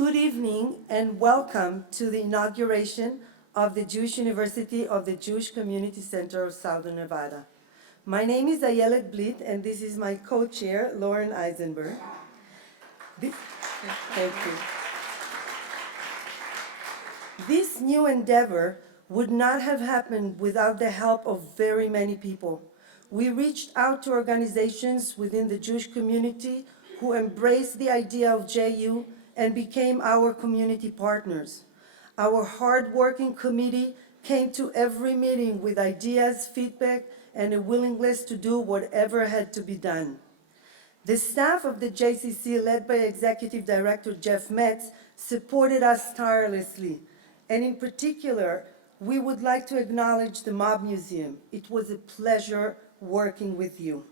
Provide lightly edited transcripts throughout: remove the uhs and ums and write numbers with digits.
Good evening and welcome to the inauguration of the Jewish University of the Jewish Community Center of Southern Nevada. My name is Ayelet Blit and this is my co-chair, Lauren Eisenberg. Thank you. This new endeavor would not have happened without the help of very many people. We reached out to organizations within the Jewish community who embraced the idea of JU and became our community partners. Our hard-working committee came to every meeting with ideas, feedback, and a willingness to do whatever had to be done. The staff of the JCC, led by Executive Director Jeff Metz, supported us tirelessly. And in particular, we would like to acknowledge the Mob Museum. It was a pleasure working with you.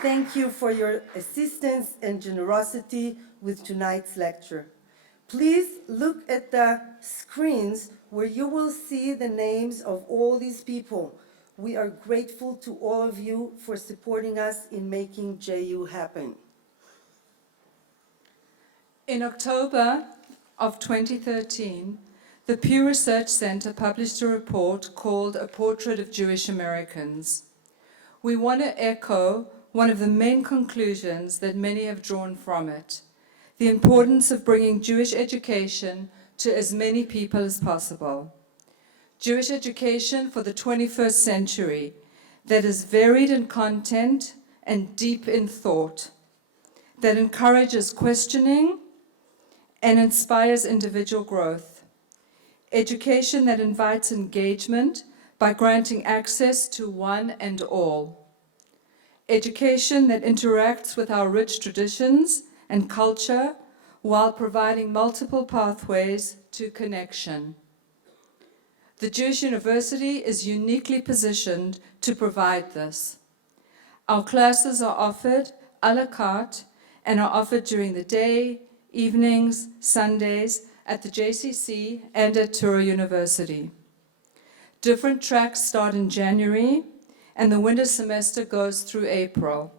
Thank you for your assistance and generosity with tonight's lecture. Please look at the screens where you will see the names of all these people. We are grateful to all of you for supporting us in making JU happen. In October of 2013, the Pew Research Center published a report called A Portrait of Jewish Americans. We want to echo one of the main conclusions that many have drawn from it: the importance of bringing Jewish education to as many people as possible. Jewish education for the 21st century that is varied in content and deep in thought, that encourages questioning and inspires individual growth. Education that invites engagement by granting access to one and all. Education that interacts with our rich traditions and culture while providing multiple pathways to connection. The Jewish University is uniquely positioned to provide this. Our classes are offered a la carte and are offered during the day, evenings, Sundays at the JCC and at Touro University. Different tracks start in January and the winter semester goes through April.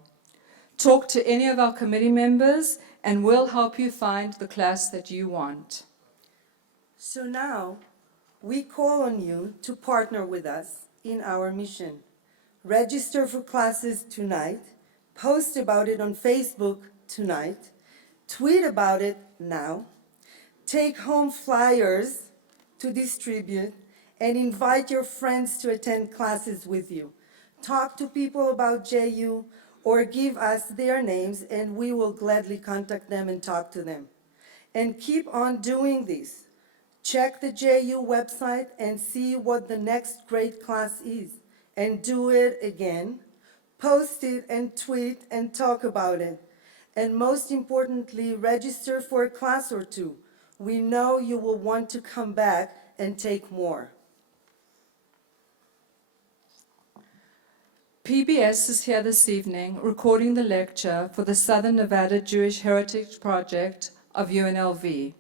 Talk to any of our committee members and we'll help you find the class that you want. So now, we call on you to partner with us in our mission. Register for classes tonight, post about it on Facebook tonight, tweet about it now, take home flyers to distribute, and invite your friends to attend classes with you. Talk to people about JU or give us their names and we will gladly contact them and talk to them. And keep on doing this. Check the JU website and see what the next great class is. And do it again. Post it and tweet and talk about it. And most importantly, register for a class or two. We know you will want to come back and take more. PBS is here this evening recording the lecture for the Southern Nevada Jewish Heritage Project of UNLV.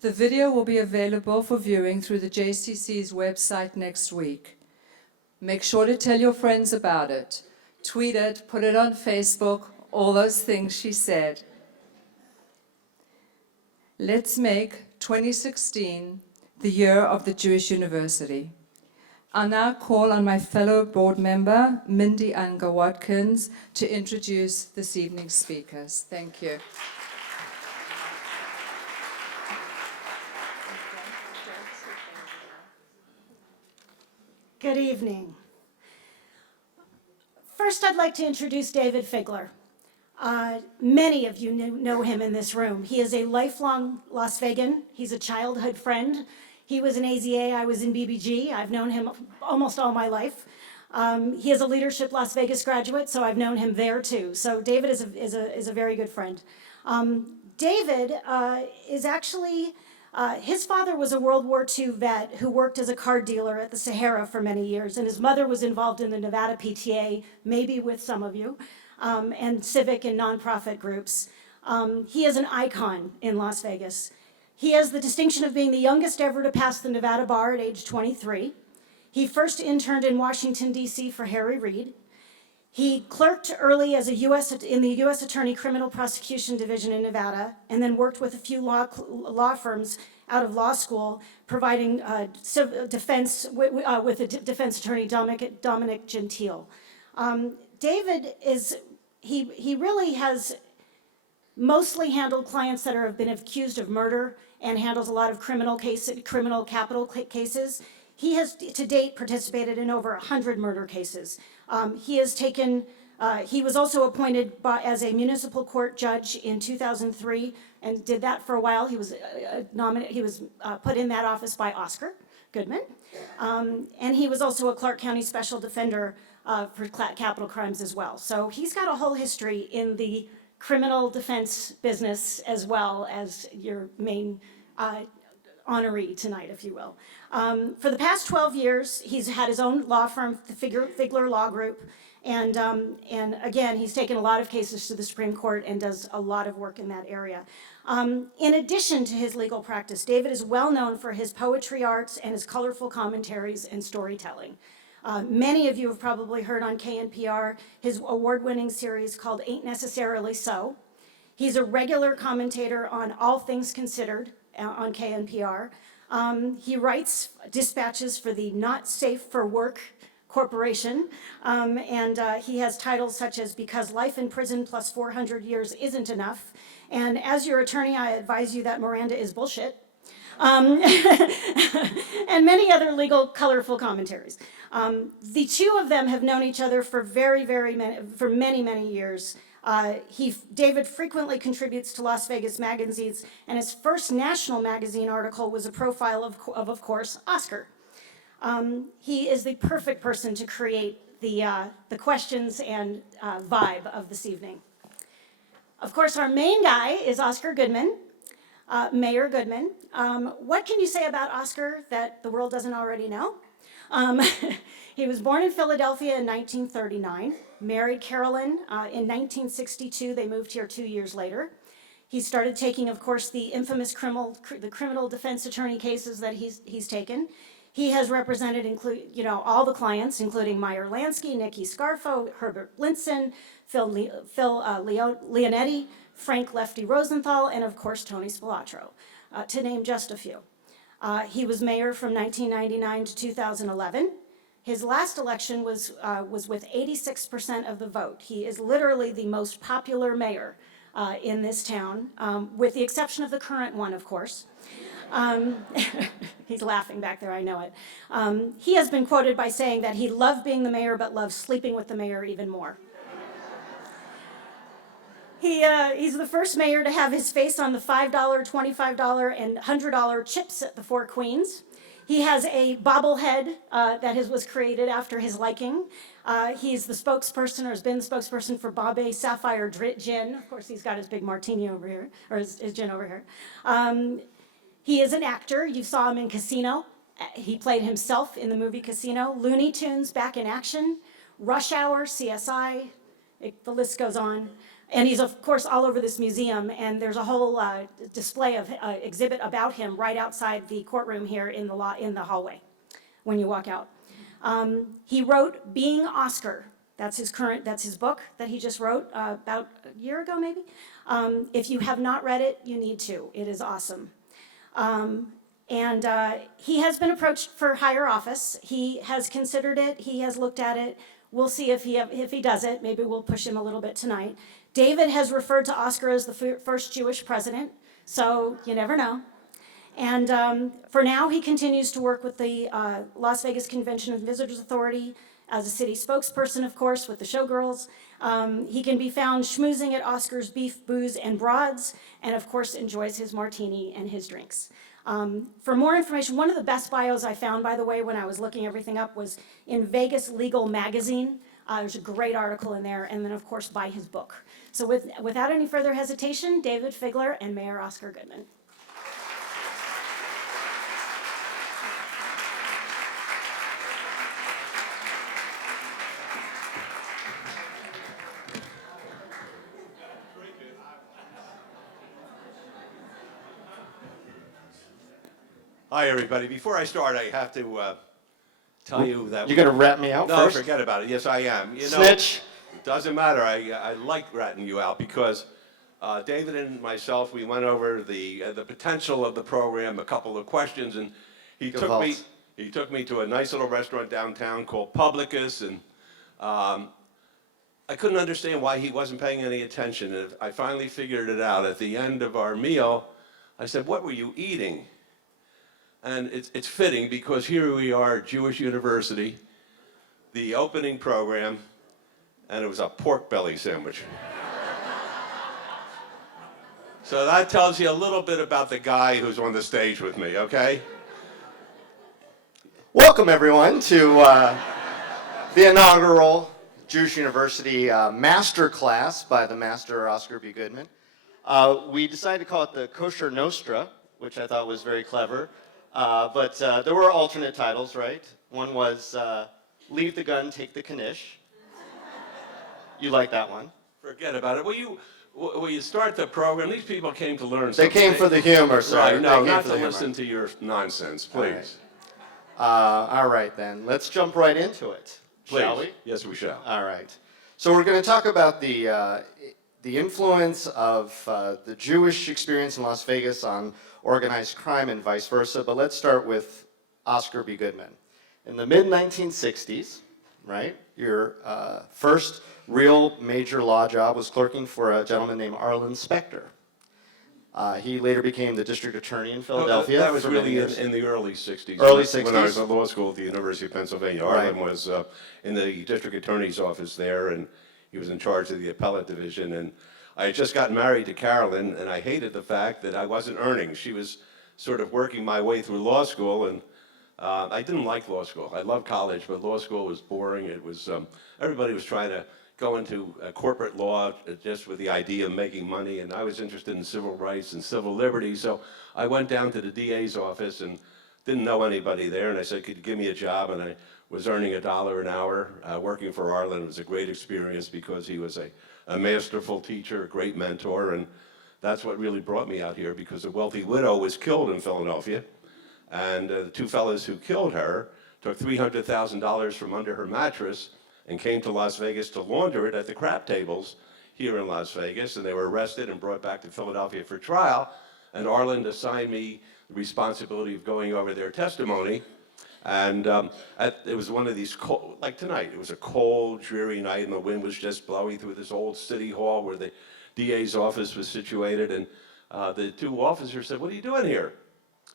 The video will be available for viewing through the JCC's website next week. Make sure to tell your friends about it. Tweet it, put it on Facebook, all those things she said. Let's make 2016 the year of the Jewish University. I'll now call on my fellow board member, Mindy Unger-Watkins, to introduce this evening's speakers. Thank you. Good evening. First, I'd like to introduce David Figler. Many of you know him in this room. He is a lifelong Las Vegan. He's a childhood friend. He was in AZA, I was in BBG. I've known him almost all my life. He is a Leadership Las Vegas graduate, so I've known him there too. So David is a very good friend. David is actually, his father was a World War II vet who worked as a card dealer at the Sahara for many years, and his mother was involved in the Nevada PTA, maybe with some of you, and civic and nonprofit groups. He is an icon in Las Vegas. He has the distinction of being the youngest ever to pass the Nevada bar at age 23. He first interned in Washington, D.C. for Harry Reid. He clerked early as in the U.S. Attorney Criminal Prosecution Division in Nevada, and then worked with a few law firms out of law school, providing defense with a defense attorney, Dominic Gentile. David he really has mostly handled clients that have been accused of murder and handles a lot of criminal capital cases. He has to date participated in over 100 murder cases. He was also appointed as a municipal court judge in 2003 and did that for a while. He was put in that office by Oscar Goodman. And he was also a Clark County Special Defender for capital crimes as well. So he's got a whole history in the criminal defense business as well as your main honoree tonight, if you will. For the past 12 years, he's had his own law firm, the Figler Law Group, and again, he's taken a lot of cases to the Supreme Court and does a lot of work in that area. In addition to his legal practice, David is well known for his poetry arts and his colorful commentaries and storytelling. Many of you have probably heard on KNPR his award-winning series called Ain't Necessarily So. He's a regular commentator on All Things Considered on KNPR. He writes dispatches for the Not Safe for Work Corporation, and he has titles such as Because Life in Prison plus 400 Years Isn't Enough, and as your attorney, I advise you that Miranda is bullshit, and many other legal, colorful commentaries. The two of them have known each other for many, many years. David frequently contributes to Las Vegas magazines, and his first national magazine article was a profile of course, Oscar. He is the perfect person to create the questions and vibe of this evening. Of course, our main guy is Oscar Goodman, Mayor Goodman. What can you say about Oscar that the world doesn't already know? He was born in Philadelphia in 1939, married Carolyn in 1962. They moved here 2 years later. He started taking, of course, the infamous criminal defense attorney cases that he's taken. He has represented all the clients, including Meyer Lansky, Nikki Scarfo, Herbert Blinson, Phil Leonetti, Frank Lefty Rosenthal, and of course Tony Spilatro, to name just a few. He was mayor from 1999 to 2011. His last election was with 86% of the vote. He is literally the most popular mayor in this town, with the exception of the current one, of course. He's laughing back there, I know it. He has been quoted by saying that he loved being the mayor but loves sleeping with the mayor even more. He's the first mayor to have his face on the $5, $25, and $100 chips at the Four Queens. He has a bobblehead that was created after his liking. He's the spokesperson, or has been the spokesperson for Bombay Sapphire Gin. Of course, he's got his big martini over here, or his gin over here. He is an actor. You saw him in Casino. He played himself in the movie Casino. Looney Tunes, Back in Action, Rush Hour, CSI, the list goes on. And he's, of course, all over this museum, and there's a whole display of exhibit about him right outside the courtroom here in the hallway when you walk out. He wrote Being Oscar. That's his book that he just wrote about a year ago, maybe. If you have not read it, you need to. It is awesome. And he has been approached for higher office. He has considered it. He has looked at it. We'll see if he does it. Maybe we'll push him a little bit tonight. David has referred to Oscar as the first Jewish president, so you never know. And for now, he continues to work with the Las Vegas Convention and Visitors Authority as a city spokesperson, of course, with the Showgirls. He can be found schmoozing at Oscar's Beef, Booze, and Broads, and of course enjoys his martini and his drinks. For more information, one of the best bios I found, by the way, when I was looking everything up, was in Vegas Legal Magazine. There's a great article in there, and then, of course, by his book. So without any further hesitation, David Figler and Mayor Oscar Goodman. Hi, everybody. Before I start, I have to tell you that... You're going to rat me out No, first? forget about it. Yes, I am. Snitch. Doesn't matter. I like ratting you out because David and myself, we went over the potential of the program, a couple of questions, and he took me to a nice little restaurant downtown called Publicus, and I couldn't understand why he wasn't paying any attention. And I finally figured it out. At the end of our meal, I said, "What were you eating?" And it's fitting because here we are at Jewish University, the opening program, and it was a pork belly sandwich. So that tells you a little bit about the guy who's on the stage with me, okay? Welcome, everyone, to the inaugural Jewish University Master Class by the Master Oscar B. Goodman. We decided to call it the Kosher Nostra, which I thought was very clever. But there were alternate titles, right? One was Leave the Gun, Take the Knish. You like that one? Forget about it. Will you start the program? These people came to learn something. They came for the humor, sir. Right, no, They came not for to the humor. listen to your nonsense, please. All right, then. Let's jump right into it, shall we? Yes, we shall. All right. So we're going to talk about the influence of the Jewish experience in Las Vegas on organized crime and vice versa. But let's start with Oscar B. Goodman. In the mid-1960s, right, your first real major law job was clerking for a gentleman named Arlen Specter. He later became the district attorney in Philadelphia. That was for many really years. in the early 60s. Early When I was 60s? at law school at the University of Pennsylvania. Right. Arlen was in the district attorney's office there, and he was in charge of the appellate division. And I had just gotten married to Carolyn, and I hated the fact that I wasn't earning. She was sort of working my way through law school, and I didn't like law school. I loved college, but law school was boring. It was everybody was trying to go into corporate law just with the idea of making money, and I was interested in civil rights and civil liberties. So I went down to the DA's office and didn't know anybody there, and I said, "Could you give me a job?" And I was earning $1 an hour working for Arlen. It was a great experience because he was a masterful teacher, a great mentor, and that's what really brought me out here, because a wealthy widow was killed in Philadelphia, and the two fellows who killed her took $300,000 from under her mattress and came to Las Vegas to launder it at the crap tables here in Las Vegas, and they were arrested and brought back to Philadelphia for trial, and Arlen assigned me the responsibility of going over their testimony. And it was one of these cold, like tonight, it was a cold, dreary night, and the wind was just blowing through this old city hall where the DA's office was situated, and the two officers said, "What are you doing here?"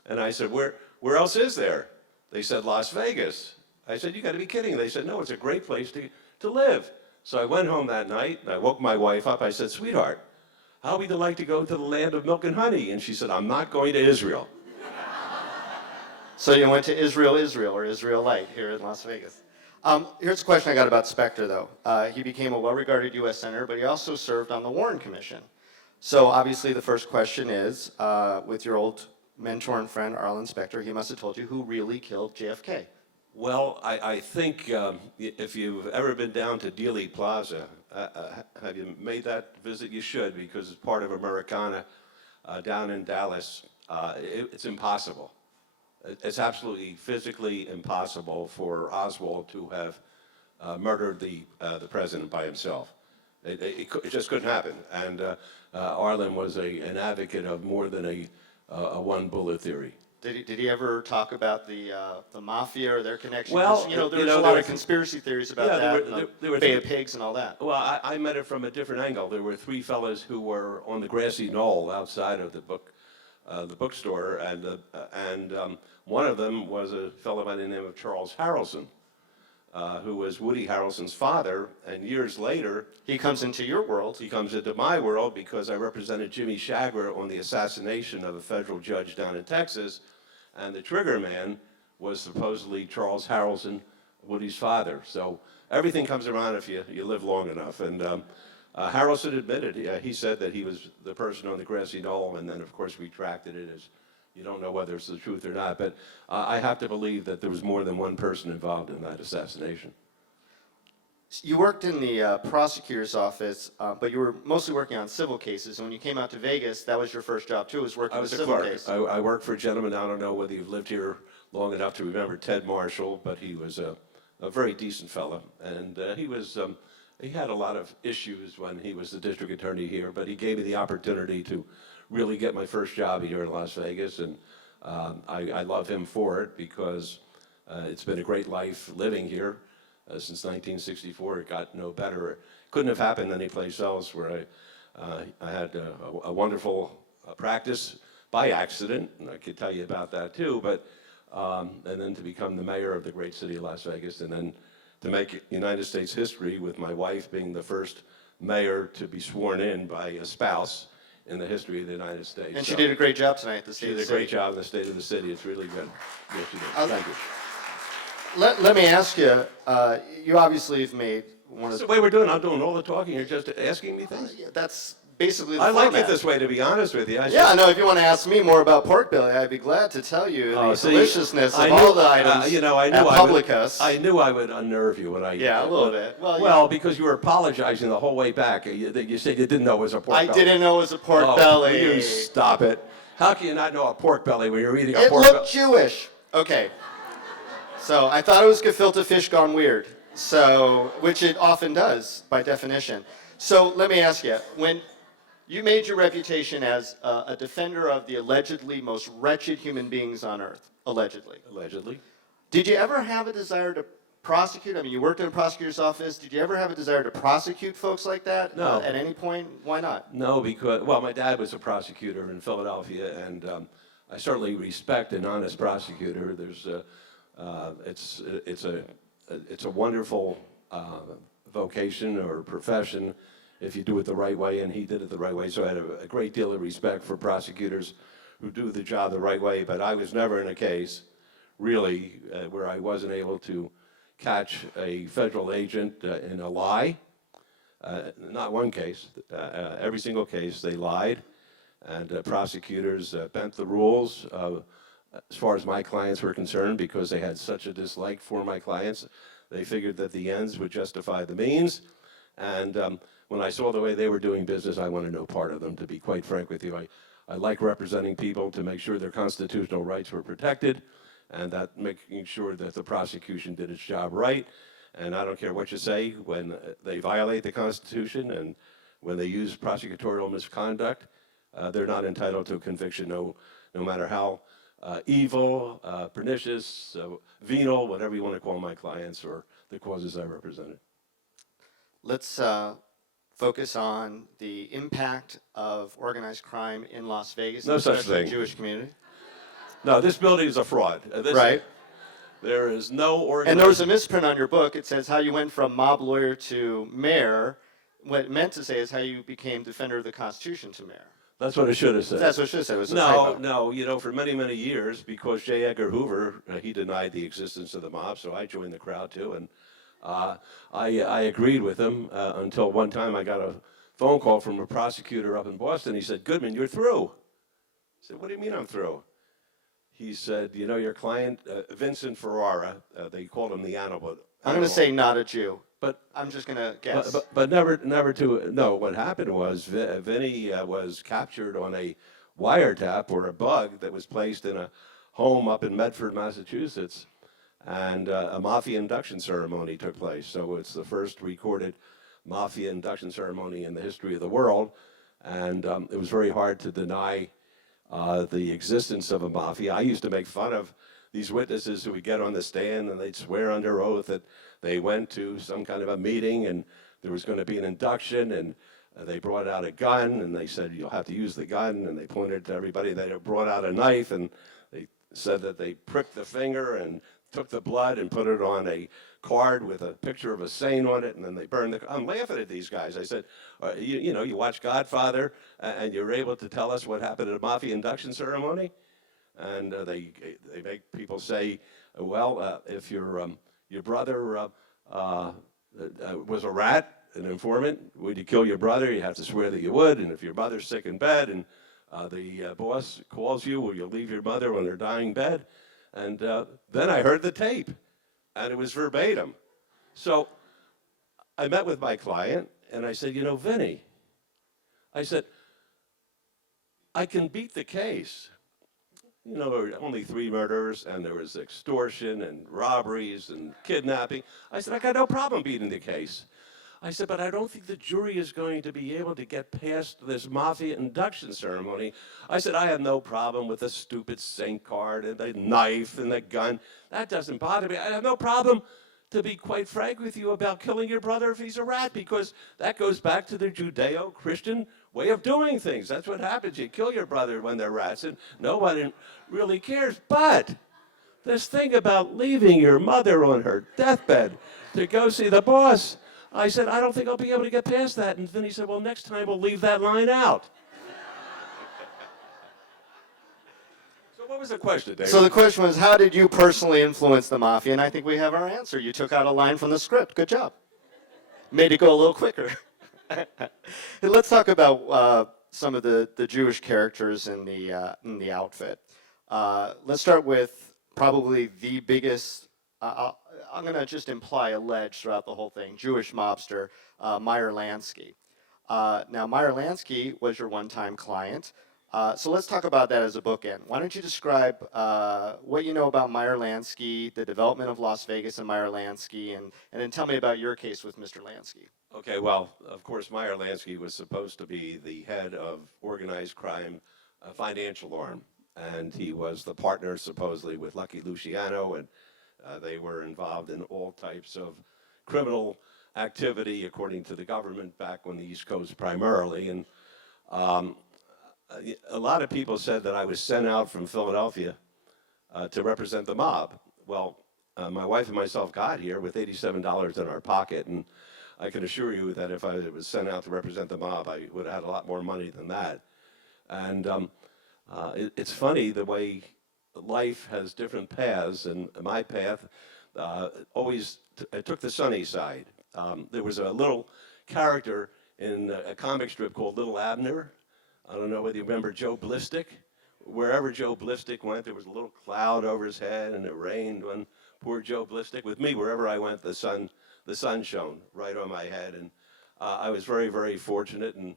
And I said, where else is there? They said, "Las Vegas." I said, "You got to be kidding." They said, "No, it's a great place to live." So I went home that night, and I woke my wife up. I said, "Sweetheart, how would you like to go to the land of milk and honey?" And she said, "I'm not going to Israel." So you went to Israel, or Israelite here in Las Vegas. Here's a question I got about Specter, though. He became a well-regarded U.S. senator, but he also served on the Warren Commission. So obviously the first question is, with your old mentor and friend Arlen Specter, he must have told you who really killed JFK. Well, I think if you've ever been down to Dealey Plaza, have you made that visit? You should, because it's part of Americana down in Dallas. It's impossible. It's absolutely physically impossible for Oswald to have murdered the president by himself. It just couldn't happen. And Arlen was an advocate of more than a one-bullet theory. Did he ever talk about the mafia or their connection? Well, 'Cause, there's a lot of conspiracy theories about that, there were Bay of Pigs and all that. Well, I met it from a different angle. There were three fellows who were on the grassy knoll outside of the bookstore, and one of them was a fellow by the name of Charles Harrelson, who was Woody Harrelson's father. And years later, He comes into your world. he comes into my world because I represented Jimmy Shagra on the assassination of a federal judge down in Texas, and the trigger man was supposedly Charles Harrelson, Woody's father. So everything comes around if you live long enough. And Harrelson admitted, he said that he was the person on the grassy knoll, and then of course retracted it, as you don't know whether it's the truth or not. But I have to believe that there was more than one person involved in that assassination. You worked in the prosecutor's office, but you were mostly working on civil cases. And when you came out to Vegas, that was your first job too, was working I with was a civil clerk. cases. I worked for a gentleman, I don't know whether you've lived here long enough to remember Ted Marshall, but he was a very decent fellow. And he was He had a lot of issues when he was the district attorney here, but he gave me the opportunity to really get my first job here in Las Vegas, and I love him for it because it's been a great life living here since 1964. It got no better. It couldn't have happened anyplace else where I had a wonderful practice by accident, and I could tell you about that too, but and then to become the mayor of the great city of Las Vegas, and then to make United States history with my wife being the first mayor to be sworn in by a spouse in the history of the United States. And she did a great job tonight at the She state. did a great job in the state of the city. It's really good. Yes, she did. Thank you. Let me ask you, you obviously have made one That's of the way we're doing. I'm doing all the talking. You're just asking me things. Yeah, that's basically the I like it format. this way, to be honest with you. Yeah, no, if you want to ask me more about pork belly, I'd be glad to tell you the See, deliciousness I of knew- all the items you know, I knew at I would- Publicus. I knew I would unnerve you when I. Yeah, a little bit. Well, Well, because you were apologizing the whole way back. You said you didn't know it was a pork I belly. didn't know it was a pork Oh, belly. will you stop it? How can you not know a pork belly when you're eating a It pork belly? looked Jewish. Okay. So I thought it was gefilte fish gone weird. So, which it often does by definition. So let me ask you, when you made your reputation as a defender of the allegedly most wretched human beings on earth, allegedly, Allegedly. did you ever have a desire to prosecute? I mean, you worked in a prosecutor's office. Did you ever have a desire to prosecute folks like that? No. At any point? Why not? No, because, well, my dad was a prosecutor in Philadelphia, and I certainly respect an honest prosecutor. There's, it's a wonderful vocation or profession if you do it the right way, and he did it the right way. So I had a great deal of respect for prosecutors who do the job the right way, but I was never in a case, really, where I wasn't able to catch a federal agent in a lie. Not one case, every single case they lied, and prosecutors bent the rules as far as my clients were concerned because they had such a dislike for my clients. They figured that the ends would justify the means, and when I saw the way they were doing business, I wanted no part of them, to be quite frank with you. I like representing people to make sure their constitutional rights were protected, and that making sure that the prosecution did its job right. And I don't care what you say, when they violate the Constitution and when they use prosecutorial misconduct, they're not entitled to a conviction, no matter how evil, pernicious, venal, whatever you want to call my clients or the causes I represented. Let's focus on the impact of organized crime in Las Vegas, No such especially thing. the Jewish community. No, this building is a fraud. Right. There is no organized. And there was a misprint on your book. It says how you went from mob lawyer to mayor. What it meant to say is how you became defender of the Constitution to mayor. That's what it should have said. That's what it should have said. It was a No, typo. no, you know, for many, many years, because J. Edgar Hoover, he denied the existence of the mob, so I joined the crowd too, and I agreed with him until one time I got a phone call from a prosecutor up in Boston. He said, "Goodman, you're through." I said, "What do you mean I'm through?" He said, "You know, your client, Vincent Ferrara, they called him the animal." I'm going to say not a Jew. But I'm just going to guess. But never to, no, what happened was Vinny was captured on a wiretap or a bug that was placed in a home up in Medford, Massachusetts, and a mafia induction ceremony took place. So it's the first recorded mafia induction ceremony in the history of the world, and it was very hard to deny the existence of a mafia. I used to make fun of these witnesses who would get on the stand and they'd swear under oath that they went to some kind of a meeting and there was going to be an induction, and they brought out a gun and they said, "You'll have to use the gun," and they pointed to everybody. They brought out a knife and they said that they pricked the finger and took the blood and put it on a card with a picture of a saint on it, and then they burned the. I'm laughing at these guys. I said, you know, you watch Godfather and you're able to tell us what happened at a mafia induction ceremony? And they make people say, well, if your brother was a rat, an informant, would you kill your brother? You have to swear that you would. And if your mother's sick in bed and the boss calls you, will you leave your mother on her dying bed? And then I heard the tape, and it was verbatim. So I met with my client, and I said, "You know, Vinny," I said, "I can beat the case. You know, there were only 3 murders, and there was extortion and robberies and kidnapping." I said, "I got no problem beating the case. I said, but I don't think the jury is going to be able to get past this mafia induction ceremony. I said, I have no problem with the stupid SINK card and the knife and the gun. That doesn't bother me. I have no problem, to be quite frank with you, about killing your brother if he's a rat, because that goes back to the Judeo-Christian way of doing things. That's what happens. You kill your brother when they're rats, and nobody really cares. But this thing about leaving your mother on her deathbed to go see the boss, I said, I don't think I'll be able to get past that. And then he said, well, next time we'll leave that line out. So what was the question, David? So the question was, how did you personally influence the mafia? And I think we have our answer. You took out a line from the script. Good job. Made it go a little quicker. Hey, let's talk about some of the Jewish characters in the outfit. Let's start with probably the biggest, I'm going to just imply alleged throughout the whole thing, Jewish mobster, Meyer Lansky. Now, Meyer Lansky was your one-time client. So let's talk about that as a bookend. Why don't you describe what you know about Meyer Lansky, the development of Las Vegas and Meyer Lansky, and then tell me about your case with Mr. Lansky. Okay, well, of course, Meyer Lansky was supposed to be the head of organized crime financial arm, and he was the partner, supposedly, with Lucky Luciano, and they were involved in all types of criminal activity, according to the government, back on the East Coast primarily. And a lot of people said that I was sent out from Philadelphia to represent the mob. Well, my wife and myself got here with $87 in our pocket, and I can assure you that if I was sent out to represent the mob, I would have had a lot more money than that. And it's funny the way life has different paths, and my path always took the sunny side. There was a little character in a comic strip called Little Abner. I don't know whether you remember Joe Blistic. Wherever Joe Blistic went, there was a little cloud over his head, and it rained on poor Joe Blistic. With me, wherever I went, the sun shone right on my head, and I was very, very fortunate. And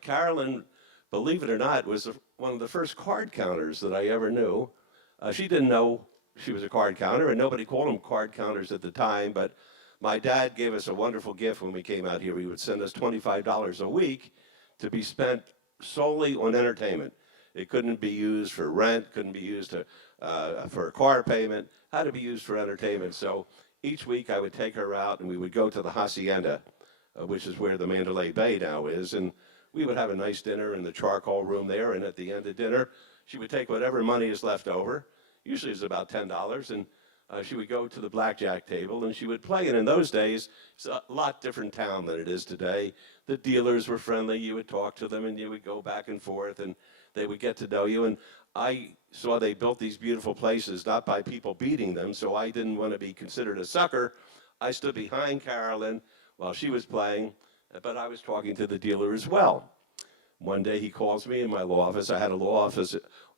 Carolyn, believe it or not, was one of the first card counters that I ever knew. She didn't know she was a card counter, and nobody called them card counters at the time, but my dad gave us a wonderful gift when we came out here. He would send us $25 a week to be spent solely on entertainment. It couldn't be used for rent, couldn't be used for a car payment, had to be used for entertainment. So each week I would take her out, and we would go to the Hacienda, which is where the Mandalay Bay now is, and we would have a nice dinner in the charcoal room there, and at the end of dinner, she would take whatever money is left over, usually it's about $10, and she would go to the blackjack table, and she would play. And in those days, it's a lot different town than it is today. The dealers were friendly. You would talk to them, and you would go back and forth, and they would get to know you. And I saw they built these beautiful places, not by people beating them, so I didn't want to be considered a sucker. I stood behind Carolyn while she was playing, but I was talking to the dealer as well. One day he calls me in my law office. I had a law office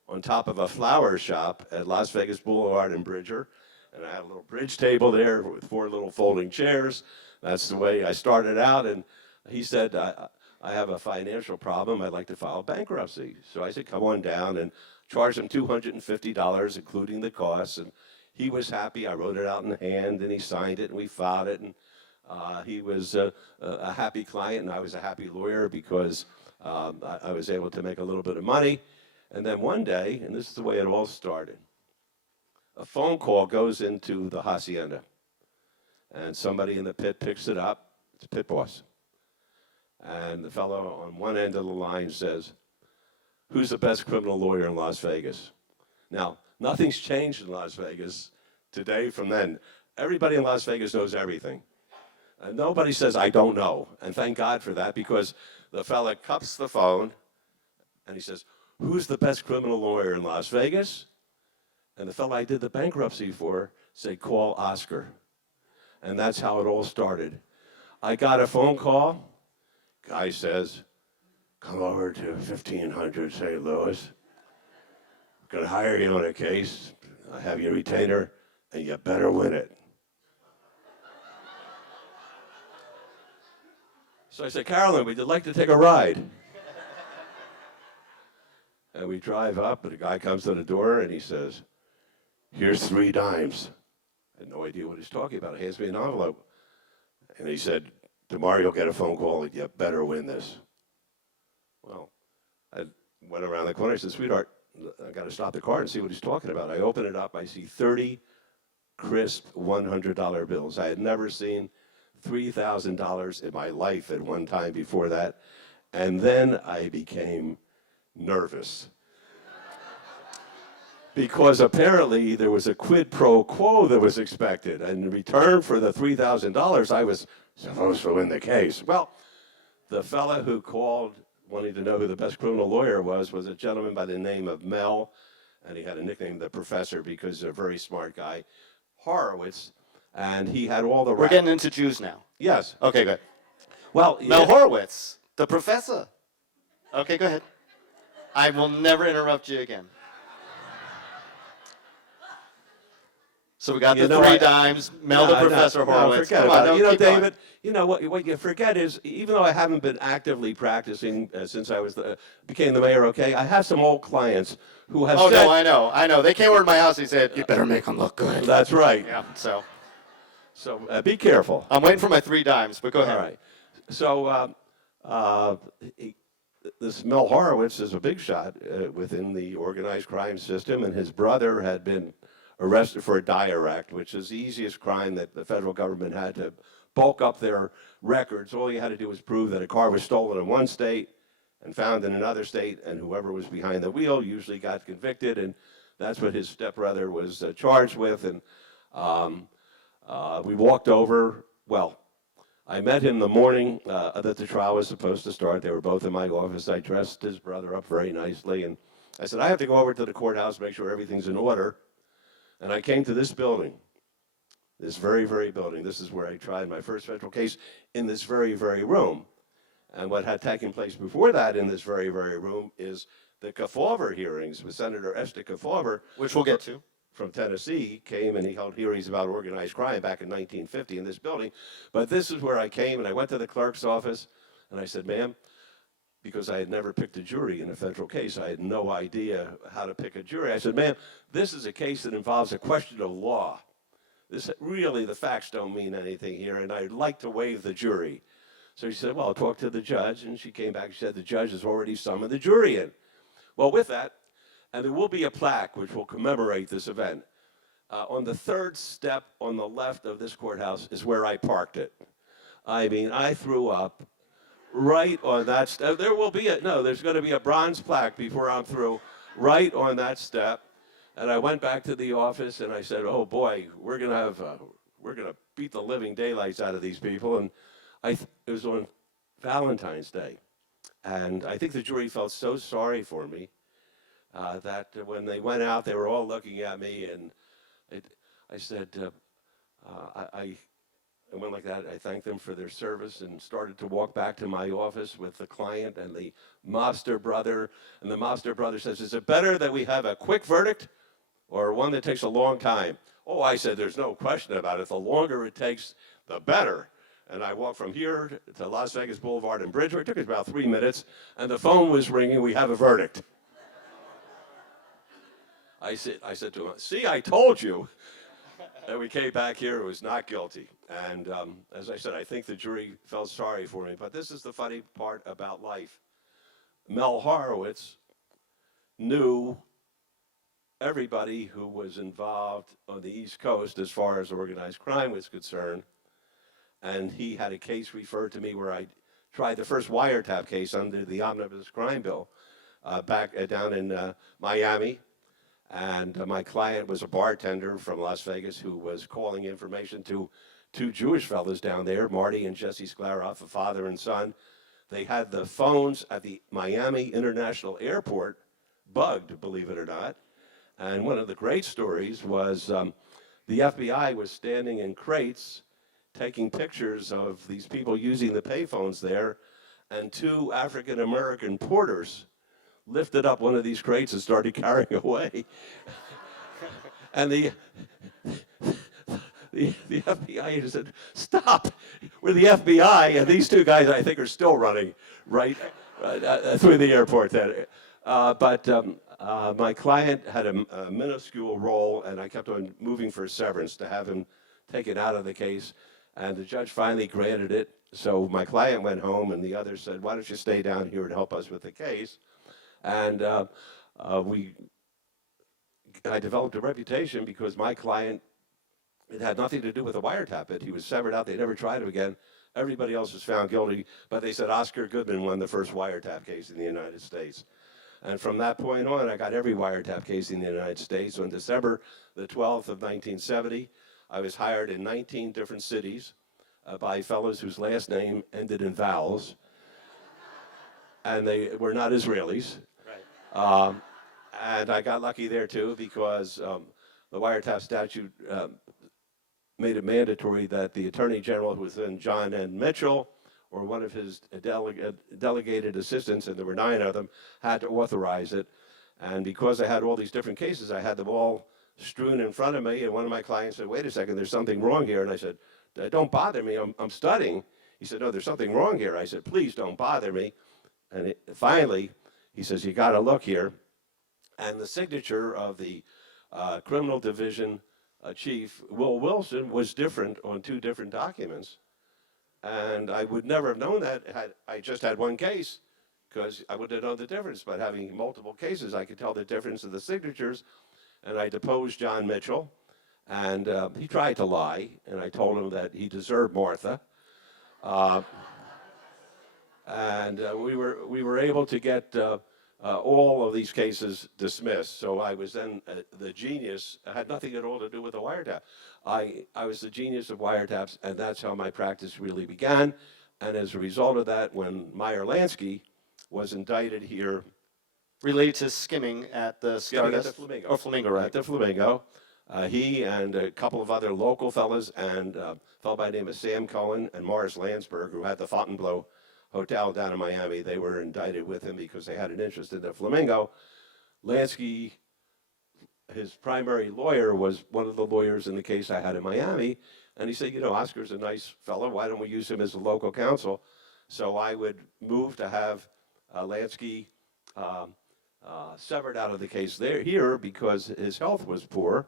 on top of a flower shop at Las Vegas Boulevard and Bridger. And I had a little bridge table there with 4 little folding chairs. That's the way I started out. And he said, I have a financial problem. I'd like to file bankruptcy. So I said, come on down, and charged him $250, including the costs. And he was happy. I wrote it out in hand, and he signed it, and we filed it. And he was a happy client, and I was a happy lawyer because I was able to make a little bit of money. And then one day, and this is the way it all started, a phone call goes into the Hacienda, and somebody in the pit picks it up. It's a pit boss. And the fellow on one end of the line says, who's the best criminal lawyer in Las Vegas? Now, nothing's changed in Las Vegas today from then. Everybody in Las Vegas knows everything. And nobody says, I don't know. And thank God for that, because the fella cups the phone, and he says, who's the best criminal lawyer in Las Vegas? And the fellow I did the bankruptcy for said, call Oscar. And that's how it all started. I got a phone call. Guy says, come over to 1500 St. Louis. I'm going to hire you on a case. I have your retainer, and you better win it. So I said, Carolyn, would you like to take a ride? And we drive up, and the guy comes to the door, and he says, here's 3 dimes. I had no idea what he's talking about. He hands me an envelope. And he said, tomorrow you'll get a phone call, you better win this. Well, I went around the corner, I said, sweetheart, I got to stop the car and see what he's talking about. I open it up, I see 30 crisp $100 bills. I had never seen $3,000 in my life at one time before that. And then I became nervous. Because apparently there was a quid pro quo that was expected. And in return for the $3,000, I was supposed to win the case. Well, the fella who called wanting to know who the best criminal lawyer was a gentleman by the name of Mel, and he had a nickname, the Professor, because he's a very smart guy, Horowitz, and he had all the We're getting into Jews now. Yes. Okay, good. Well, Mel Horowitz, the professor. Okay, go ahead. I will never interrupt you again. So we got the three dimes, Mel the Professor Horowitz. Forget Come about on, it. You know, keep going. David, you know what you forget is, even though I haven't been actively practicing since I became the mayor, okay, I have some old clients who have Oh, said... no, I know. They came over to my house, they said, you better make them look good. That's right. Yeah, so Be careful. I'm waiting for my three dimes, but go ahead. All right. So this Mel Horowitz is a big shot within the organized crime system, and his brother had been arrested for a Dyer Act, which is the easiest crime that the federal government had to bulk up their records. All you had to do was prove that a car was stolen in one state and found in another state, and whoever was behind the wheel usually got convicted, and that's what his stepbrother was charged with. And we walked over, well, I met him the morning that the trial was supposed to start. They were both in my office. I dressed his brother up very nicely, and I said, I have to go over to the courthouse, make sure everything's in order. And I came to this building, this very, very building. This is where I tried my first federal case, in this very, very room. And what had taken place before that in this very, very room is the Kefauver hearings with Senator Esther Kefauver. Which we'll get to. From Tennessee, came and he held hearings about organized crime back in 1950 in this building. But this is where I came, and I went to the clerk's office, and I said, ma'am, because I had never picked a jury in a federal case, I had no idea how to pick a jury. I said, ma'am, this is a case that involves a question of law. Really, the facts don't mean anything here, and I'd like to waive the jury. So she said, well, I'll talk to the judge, and she came back and said, the judge has already summoned the jury in. Well, with that, and there will be a plaque which will commemorate this event. On the third step on the left of this courthouse is where I parked it. I mean, I threw up right on that step. There will be there's going to be a bronze plaque before I'm through, right on that step. And I went back to the office and I said, oh boy, we're going to beat the living daylights out of these people. And it was on Valentine's Day. And I think the jury felt so sorry for me that when they went out, they were all looking at me, and I said, I went like that. I thanked them for their service and started to walk back to my office with the client and the mobster brother. And the mobster brother says, is it better that we have a quick verdict or one that takes a long time? Oh, I said, there's no question about it. The longer it takes, the better. And I walked from here to Las Vegas Boulevard and Bridgeway. It took us about 3 minutes, and the phone was ringing. We have a verdict. I said to him, see, I told you. And we came back here, it was not guilty. And as I said, I think the jury felt sorry for me. But this is the funny part about life. Mel Horowitz knew everybody who was involved on the East Coast as far as organized crime was concerned. And he had a case referred to me where I tried the first wiretap case under the Omnibus Crime Bill back down in Miami. And my client was a bartender from Las Vegas who was calling information to two Jewish fellows down there, Marty and Jesse Sklaroff, a father and son. They had the phones at the Miami International Airport bugged, believe it or not. And one of the great stories was the FBI was standing in crates taking pictures of these people using the payphones there, and two African-American porters lifted up one of these crates and started carrying away. And the FBI agent said, stop, we're the FBI. And these two guys, I think, are still running right through the airport. But my client had a minuscule role, and I kept on moving for severance to have him taken out of the case. And the judge finally granted it. So my client went home, and the others said, "Why don't you stay down here and help us with the case?" And I developed a reputation because my client, it had nothing to do with a wiretap. He was severed out. They never tried him again. Everybody else was found guilty, but they said Oscar Goodman won the first wiretap case in the United States. And from that point on, I got every wiretap case in the United States. On December the 12th of 1970, I was hired in 19 different cities by fellows whose last name ended in vowels, and they were not Israelis. And I got lucky there too because the wiretap statute made it mandatory that the Attorney General, who was then John N. Mitchell, or one of his delegated assistants, and there were 9 of them, had to authorize it. And because I had all these different cases, I had them all strewn in front of me, and one of my clients said, "Wait a second, there's something wrong here." And I said, "Don't bother me, I'm studying." He said, "No, there's something wrong here." I said, "Please don't bother me." And finally, he says, "You gotta look here." And the signature of the criminal division chief, Will Wilson, was different on 2 different documents. And I would never have known that had I just had one case, because I wouldn't have known the difference. But having multiple cases, I could tell the difference of the signatures. And I deposed John Mitchell, and he tried to lie, and I told him that he deserved Martha. And we were able to get all of these cases dismissed. So I was then the genius. I had nothing at all to do with the wiretap. I was the genius of wiretaps, and that's how my practice really began. And as a result of that, when Meyer Lansky was indicted here, Related to skimming at the Stardust? at the Flamingo. Oh, Flamingo, right. At the Flamingo, he and a couple of other local fellas, and a fellow by the name of Sam Cohen and Morris Landsberg, who had the Fontainebleau Hotel down in Miami, they were indicted with him because they had an interest in the Flamingo. Lansky, his primary lawyer, was one of the lawyers in the case I had in Miami, and he said, Oscar's a nice fellow, why don't we use him as a local counsel? So I would move to have Lansky severed out of the case here because his health was poor,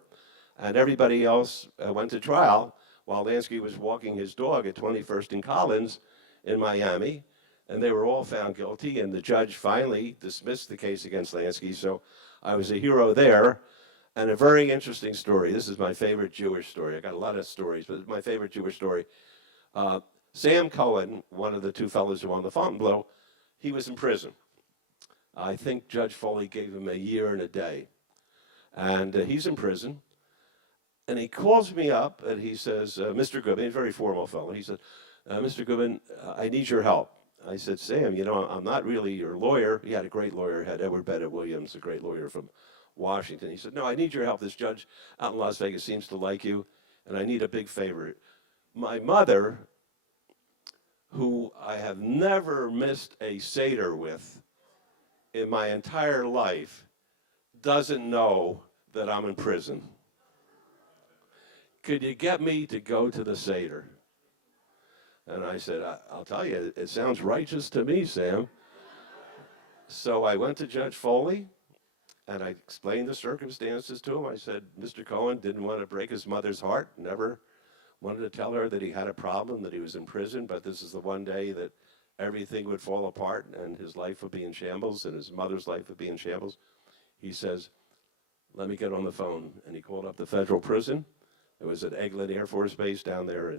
and everybody else went to trial while Lansky was walking his dog at 21st and Collins in Miami, and they were all found guilty, and the judge finally dismissed the case against Lansky, so I was a hero there. And a very interesting story. This is my favorite Jewish story. I got a lot of stories, but my favorite Jewish story. Sam Cohen, one of the 2 fellows who won the Fontainebleau, he was in prison. I think Judge Foley gave him a year and a day. And he's in prison. And he calls me up and he says, Mr. Goodman, he's a very formal fellow. He said, Mr. Goodman, I need your help. I said, Sam, I'm not really your lawyer. He had a great lawyer, had Edward Bennett Williams, a great lawyer from Washington. He said, no, I need your help. This judge out in Las Vegas seems to like you, and I need a big favor. My mother, who I have never missed a Seder with in my entire life, doesn't know that I'm in prison. Could you get me to go to the Seder? And I said, I'll tell you, it sounds righteous to me, Sam. So I went to Judge Foley, and I explained the circumstances to him. I said, Mr. Cohen didn't want to break his mother's heart, never wanted to tell her that he had a problem, that he was in prison, but this is the one day that everything would fall apart and his life would be in shambles and his mother's life would be in shambles. He says, let me get on the phone. And he called up the federal prison. It was at Eglin Air Force Base down there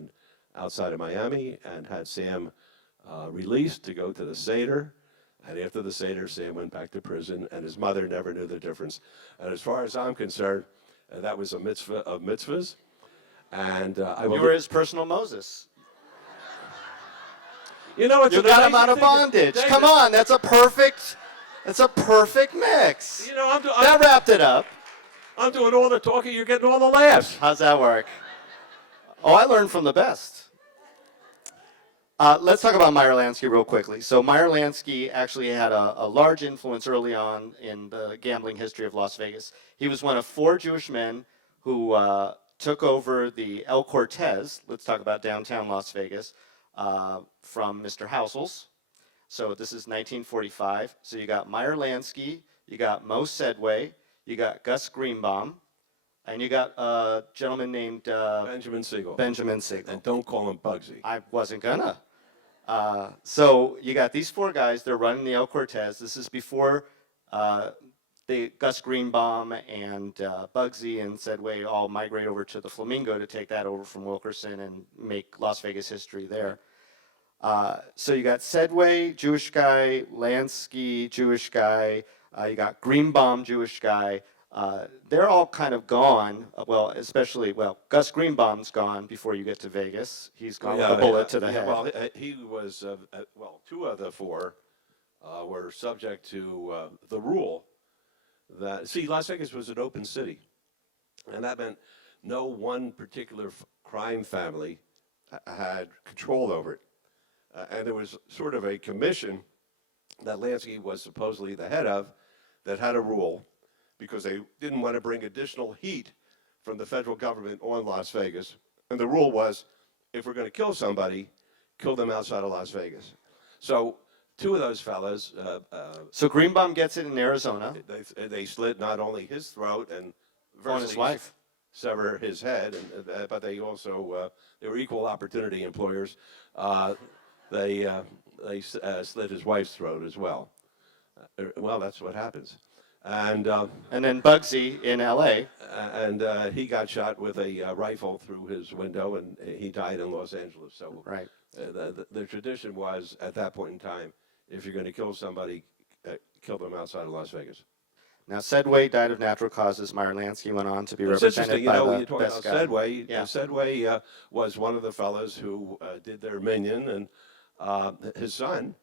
outside of Miami, and had Sam released to go to the Seder. And after the Seder, Sam went back to prison, and his mother never knew the difference. And as far as I'm concerned, that was a mitzvah of mitzvahs. And You were his personal Moses. You got him out of bondage. David, Come on, that's a perfect mix. That wrapped it up. I'm doing all the talking, you're getting all the laughs. How's that work? Oh, I learned from the best. Let's talk about Meyer Lansky real quickly. So Meyer Lansky actually had a large influence early on in the gambling history of Las Vegas. He was one of 4 Jewish men who took over the El Cortez, let's talk about downtown Las Vegas, from Mr. Housel's. So this is 1945. So you got Meyer Lansky, you got Mo Sedway, you got Gus Greenbaum, And you got a gentleman named Benjamin Siegel. Benjamin Siegel. And don't call him Bugsy. I wasn't gonna. So you got these four guys. They're running the El Cortez. This is before Gus Greenbaum and Bugsy and Sedway all migrate over to the Flamingo to take that over from Wilkerson and make Las Vegas history there. So you got Sedway, Jewish guy, Lansky, Jewish guy. You got Greenbaum, Jewish guy. They're all kind of gone. Well, especially, Gus Greenbaum's gone before you get to Vegas. He's gone with a bullet to the head. Well, he was, two of the four were subject to the rule that, see, Las Vegas was an open city. And that meant no one particular crime family had control over it. And there was sort of a commission that Lansky was supposedly the head of that had a rule because they didn't want to bring additional heat from the federal government on Las Vegas. And the rule was, if we're going to kill somebody, kill them outside of Las Vegas. So two of those fellas, So Greenbaum gets it in Arizona. they slit not only his throat and On his wife. sever his head, but they also they were equal opportunity employers. They slit his wife's throat as well. Well, that's what happens. And then Bugsy in L.A. He got shot with a rifle through his window, and he died in Los Angeles. So Right. The tradition was, at that point in time, if you're going to kill somebody, kill them outside of Las Vegas. Now, Sedway died of natural causes. Meyer Lansky went on to be It's represented interesting, you by know, when the you're talking best about guy. Sedway. Yeah. Sedway was one of the fellows who did their minion, and his son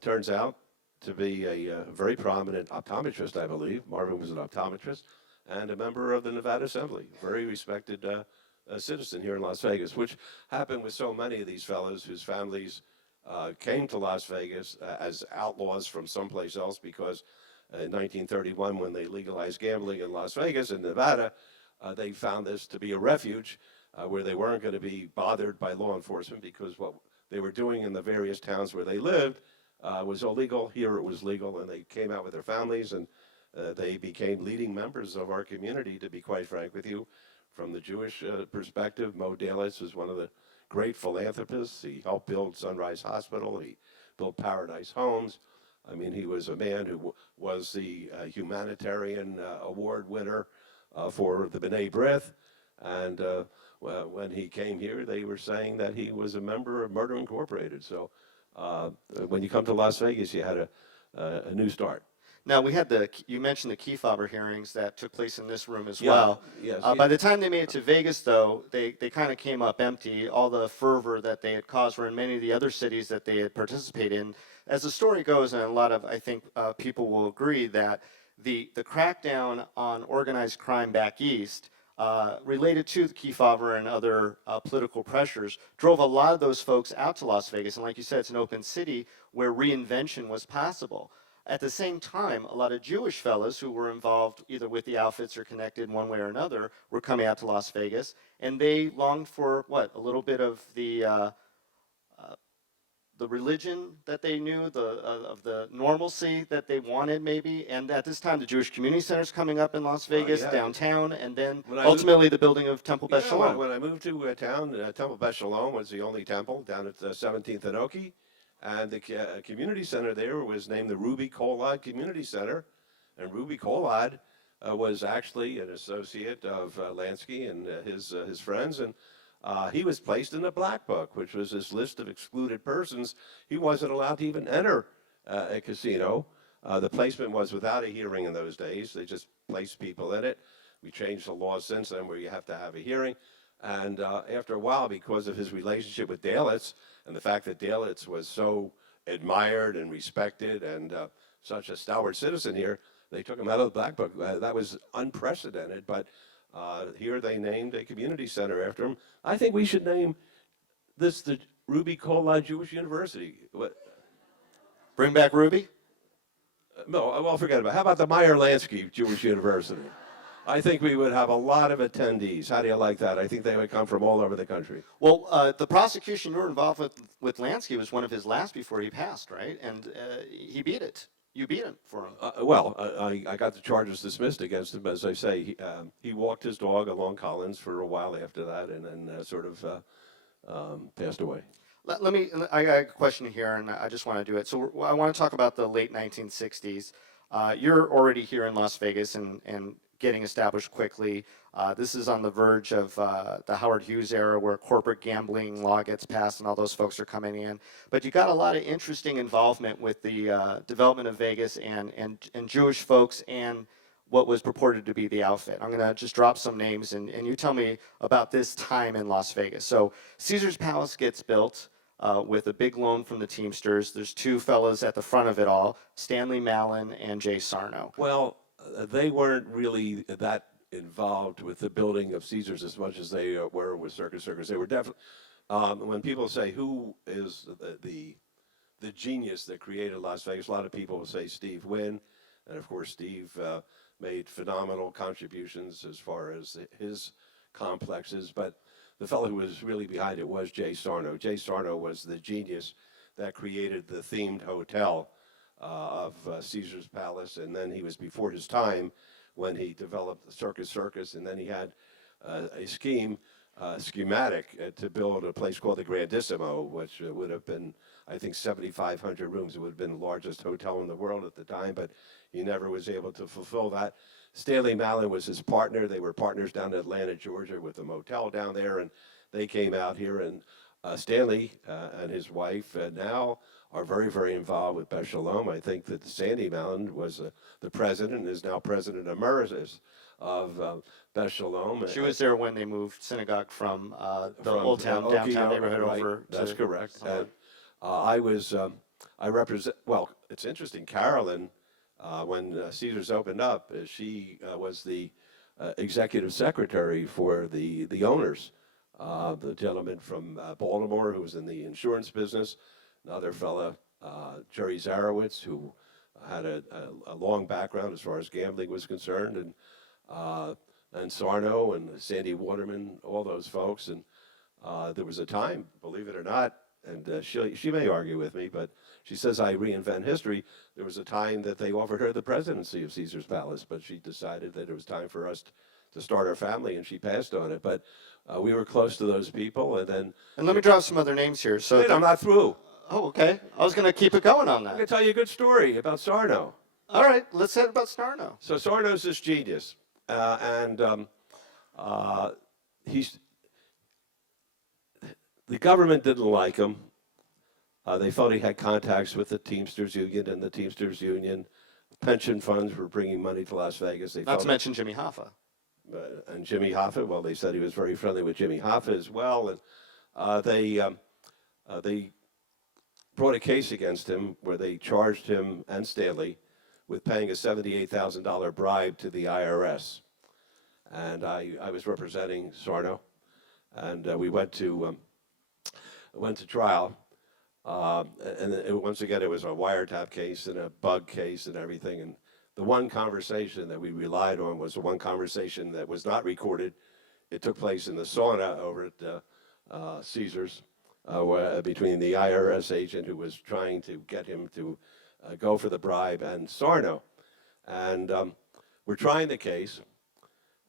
turns out to be a very prominent optometrist, I believe. Marvin was an optometrist and a member of the Nevada Assembly, very respected citizen here in Las Vegas, which happened with so many of these fellows whose families came to Las Vegas as outlaws from someplace else because in 1931, when they legalized gambling in Las Vegas and Nevada, they found this to be a refuge where they weren't going to be bothered by law enforcement because what they were doing in the various towns where they lived was illegal. Here it was legal, and they came out with their families, and they became leading members of our community, to be quite frank with you. From the Jewish perspective, Mo Dalitz was one of the great philanthropists. He helped build Sunrise Hospital. He built Paradise Homes. I mean, he was a man who was the humanitarian award winner for the B'nai B'rith. And when he came here, they were saying that he was a member of Murder Incorporated. So when you come to Las Vegas, you had a new start. Now, we had you mentioned the Kefauver hearings that took place in this room as Yeah, well. yes. By the time they made it to Vegas, though, they kind of came up empty. All the fervor that they had caused were in many of the other cities that they had participated in. As the story goes, and a lot of, I think, people will agree that the crackdown on organized crime back east related to the Kefauver and other political pressures drove a lot of those folks out to Las Vegas. And like you said, it's an open city where reinvention was possible. At the same time, a lot of Jewish fellows who were involved either with the outfits or connected one way or another were coming out to Las Vegas, and they longed for, a little bit of the religion that they knew, of the normalcy that they wanted maybe. And at this time, the Jewish Community Center's coming up in Las Vegas, yeah. downtown, and then When I ultimately the building of Temple Beth Yeah, Shalom. when I moved to town, Temple Beth Shalom was the only temple down at 17th and Oki. And the community center there was named the Ruby Kolod Community Center. And Ruby Kolod was actually an associate of Lansky and his friends. And he was placed in the Black Book, which was this list of excluded persons. He wasn't allowed to even enter a casino. The placement was without a hearing in those days. They just placed people in it. We changed the law since then where you have to have a hearing. And after a while, because of his relationship with Dalitz and the fact that Dalitz was so admired and respected and such a stalwart citizen here, they took him out of the Black Book. That was unprecedented, but here they named a community center after him. I think we should name this the Ruby Kolod Jewish University. Bring back Ruby? No, well, forget about it. How about the Meyer Lansky Jewish University? I think we would have a lot of attendees. How do you like that? I think they would come from all over the country. Well, the prosecution you were involved with Lansky was one of his last before he passed, right? And he beat it. You beat him for him. I got the charges dismissed against him. As I say, he walked his dog along Collins for a while after that, and then passed away. I got a question here, and I just want to do it. So I want to talk about the late 1960s. You're already here in Las Vegas and getting established quickly. This is on the verge of the Howard Hughes era where corporate gambling law gets passed and all those folks are coming in. But you got a lot of interesting involvement with the development of Vegas and Jewish folks and what was purported to be the outfit. I'm going to just drop some names and you tell me about this time in Las Vegas. So Caesar's Palace gets built with a big loan from the Teamsters. There's two fellas at the front of it all, Stanley Mallon and Jay Sarno. Well, they weren't really that involved with the building of Caesars as much as they were with Circus Circus. They were definitely, when people say who is the genius that created Las Vegas, a lot of people will say Steve Wynn. And of course, Steve made phenomenal contributions as far as his complexes. But the fellow who was really behind it was Jay Sarno. Jay Sarno was the genius that created the themed hotel of Caesar's Palace. And then he was before his time when he developed the Circus Circus. And then he had a schematic to build a place called the Grandissimo, which would have been, I think, 7,500 rooms. It would have been the largest hotel in the world at the time, but he never was able to fulfill that. Stanley Mallon was his partner. They were partners down in Atlanta, Georgia, with a motel down there, and they came out here. And Stanley and his wife now are very, very involved with Beth Shalom. I think that Sandy Mallon was the president and is now president emeritus of Beth Shalom. She was there when they moved synagogue from the Old Town, downtown neighborhood right, over to... That's correct. Somewhere. And I represent, well, it's interesting, Carolyn, when Caesars opened up, she was the executive secretary for the owners. The gentleman from Baltimore who was in the insurance business, another fella, Jerry Zarowitz, who had a long background as far as gambling was concerned, and Sarno and Sandy Waterman, all those folks. And there was a time, believe it or not, and she may argue with me, but she says I reinvent history. There was a time that they offered her the presidency of Caesar's Palace, but she decided that it was time for us to start our family, and she passed on it. But we were close to those people, and then... And let me drop some other names here. So wait, I'm not through. Oh, okay. I was going to keep it going on I that. can tell you a good story about Sarno. All right, let's hear about Sarno. So Sarno's this genius, the government didn't like him. They felt he had contacts with the Teamsters Union, and the Teamsters Union pension funds were bringing money to Las Vegas. Not to mention Jimmy Hoffa. And Jimmy Hoffa, well, they said he was very friendly with Jimmy Hoffa as well, and they brought a case against him where they charged him and Stanley with paying a $78,000 bribe to the IRS. And I was representing Sarno, and we went to trial. Once again, it was a wiretap case and a bug case and everything. And the one conversation that we relied on was the one conversation that was not recorded. It took place in the sauna over at Caesars between the IRS agent who was trying to get him to go for the bribe and Sarno. And we're trying the case.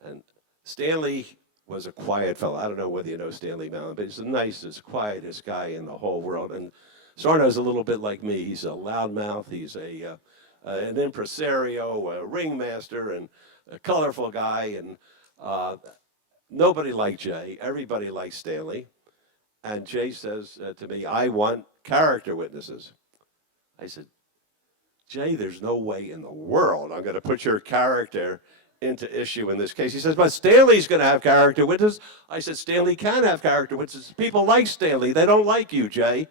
And Stanley was a quiet fellow. I don't know whether you know Stanley Mallon, but he's the nicest, quietest guy in the whole world. And Sarno's a little bit like me. He's a loudmouth. He's an impresario, a ringmaster, and a colorful guy. And nobody liked Jay. Everybody liked Stanley. And Jay says to me, I want character witnesses. I said, Jay, there's no way in the world I'm going to put your character into issue in this case. He says, but Stanley's going to have character witnesses. I said, Stanley can have character witnesses. People like Stanley. They don't like you, Jay.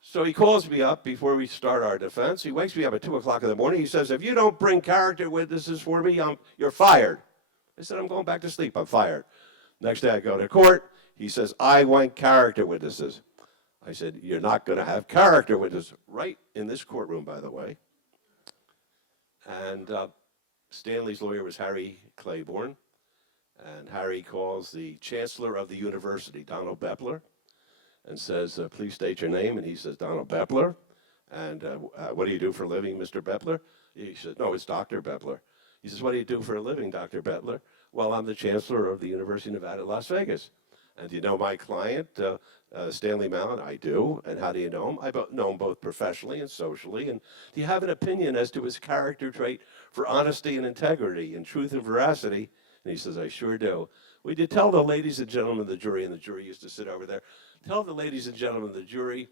So he calls me up before we start our defense. He wakes me up at 2 o'clock in the morning. He says, if you don't bring character witnesses for me, you're fired. I said, I'm going back to sleep. I'm fired. Next day I go to court. He says, I want character witnesses. I said, you're not going to have character witnesses. Right in this courtroom, by the way. And Stanley's lawyer was Harry Claiborne, and Harry calls the chancellor of the university, Donald Bepler, and says, please state your name, and he says, Donald Bepler, And what do you do for a living, Mr. Bepler? He said, no, it's Dr. Bepler. He says, what do you do for a living, Dr. Bepler? Well, I'm the chancellor of the University of Nevada, Las Vegas. And do you know my client, Stanley Mallon? I do. And how do you know him? I know him both professionally and socially. And do you have an opinion as to his character trait for honesty and integrity and truth and veracity? And he says, I sure do. We did tell the ladies and gentlemen of the jury, and the jury used to sit over there, tell the ladies and gentlemen of the jury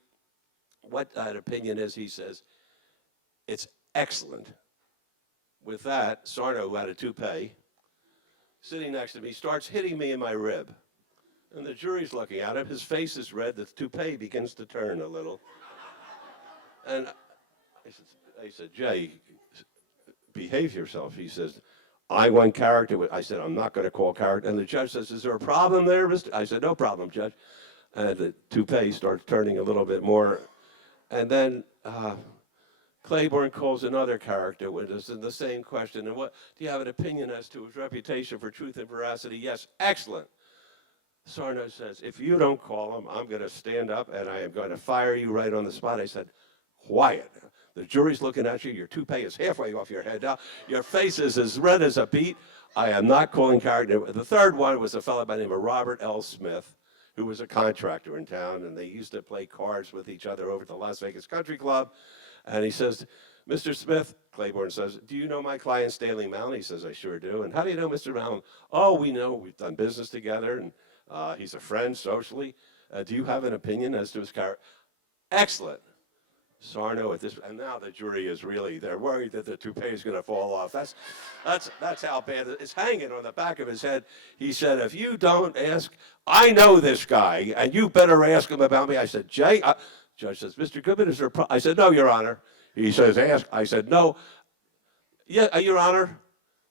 what that opinion is. He says, it's excellent. With that, Sarno, who had a toupee, sitting next to me, starts hitting me in my rib. And the jury's looking at him. His face is red. The toupee begins to turn a little. And I said, Jay, behave yourself. He says, I want character. I said, I'm not going to call character. And the judge says, is there a problem there, Mr.? I said, no problem, Judge. And the toupee starts turning a little bit more. And then Claiborne calls another character witness in the same question. And what do you have an opinion as to his reputation for truth and veracity? Yes, excellent. Sarno says, if you don't call him, I'm going to stand up and I am going to fire you right on the spot. I said, quiet. The jury's looking at you. Your toupee is halfway off your head now. Your face is as red as a beet. I am not calling character. The third one was a fellow by the name of Robert L. Smith, who was a contractor in town, and they used to play cards with each other over at the Las Vegas Country Club. And he says, Mr. Smith, Claiborne says, do you know my client Stanley Mallon? He says, I sure do. And how do you know Mr. Mallon? Oh, we know. We've done business together, and he's a friend socially. Do you have an opinion as to his character? Excellent. Sarno at this, and now the jury is really, they're worried that the toupee is going to fall off. That's how bad it's hanging on the back of his head. He said, if you don't ask, I know this guy, and you better ask him about me. I said, Jay, judge says, Mr. Goodman, is there a problem? I said, no, Your Honor. He says, ask. I said, no. Yeah, Your Honor,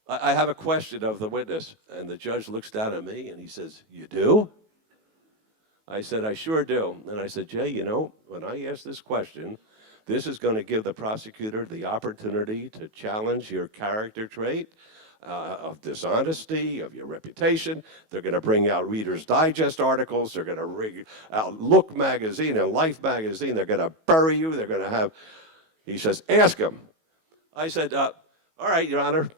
I have a question of the witness. And the judge looks down at me, and he says, you do? I said, I sure do. And I said, Jay, you know, when I ask this question, this is going to give the prosecutor the opportunity to challenge your character trait of dishonesty, of your reputation. They're going to bring out Reader's Digest articles. They're going to bring out Look magazine and Life magazine. They're going to bury you. They're going to have, he says, ask him. I said, all right, Your Honor.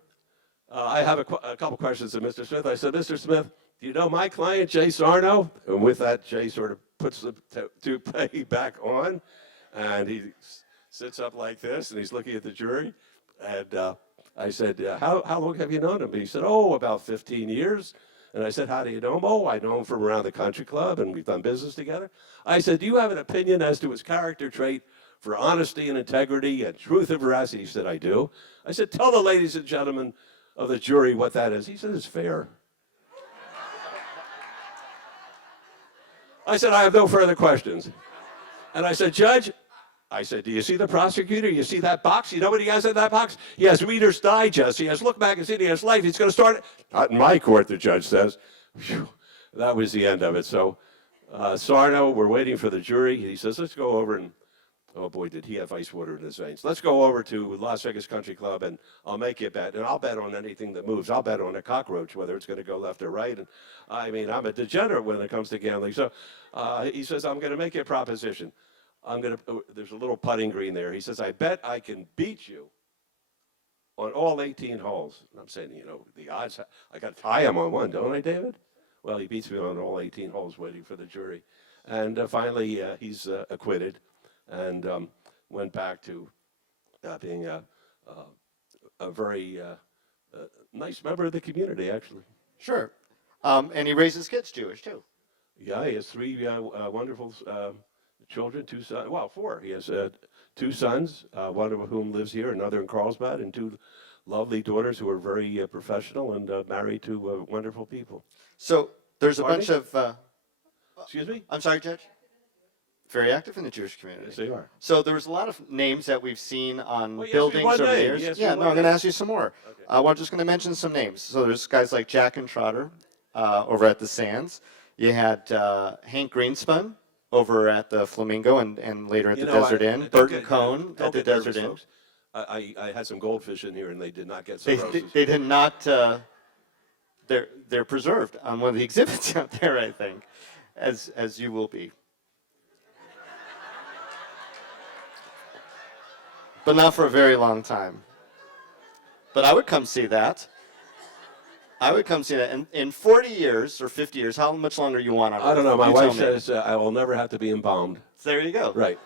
I have a couple questions of Mr. Smith. I said, Mr. Smith, do you know my client, Jay Sarno? And with that, Jay sort of puts the toupee back on. And he sits up like this, and he's looking at the jury. And I said, how long have you known him? And he said, oh, about 15 years. And I said, how do you know him? Oh, I know him from around the country club, and we've done business together. I said, do you have an opinion as to his character trait for honesty and integrity and truth and veracity? He said, I do. I said, tell the ladies and gentlemen of the jury what that is. He said, it's fair. I said, I have no further questions. And I said, Judge, I said, do you see the prosecutor? You see that box? You know what he has in that box? He has Reader's Digest. He has Look magazine. He has Life. He's going to start. Not in my court, the judge says. Whew, that was the end of it. So Sarno, we're waiting for the jury. He says, let's go over and, oh boy, did he have ice water in his veins. Let's go over to Las Vegas Country Club, and I'll make you a bet. And I'll bet on anything that moves. I'll bet on a cockroach, whether it's going to go left or right. And I mean, I'm a degenerate when it comes to gambling. So he says, I'm going to make you a proposition. There's a little putting green there. He says, I bet I can beat you on all 18 holes. And I'm saying, you know, the odds, I got to tie him on one, don't I, David? Well, he beats me on all 18 holes waiting for the jury. And finally, he's acquitted and went back to being a very nice member of the community, actually. Sure. And he raises kids Jewish, too. Yeah, he has three wonderful children, two sons, well, four. He has two sons, one of whom lives here, another in Carlsbad, and two lovely daughters who are very professional and married to wonderful people. So there's a bunch of... Excuse me? I'm sorry, Judge? Very active in the Jewish community. Yes, they are. So there was a lot of names that we've seen on Well, buildings over the name. years. Yes, Yeah, no, one I'm going to name. ask you some more. Okay. Well, I'm just going to mention some names. So there's guys like Jack and Trotter over at the Sands. You had Hank Greenspun over at the Flamingo and later at the Desert Inn. Burton Cohn at the Desert Inn. I had some goldfish in here, and they did not get They, cirrhosis. they did not. They're preserved on one of the exhibits out there, I think, as you will be. but not for a very long time. But I would come see that. I would come see that. In 40 years or 50 years, how much longer you want on Earth? I don't know. My You tell wife me. says I will never have to be embalmed. So there you go. Right.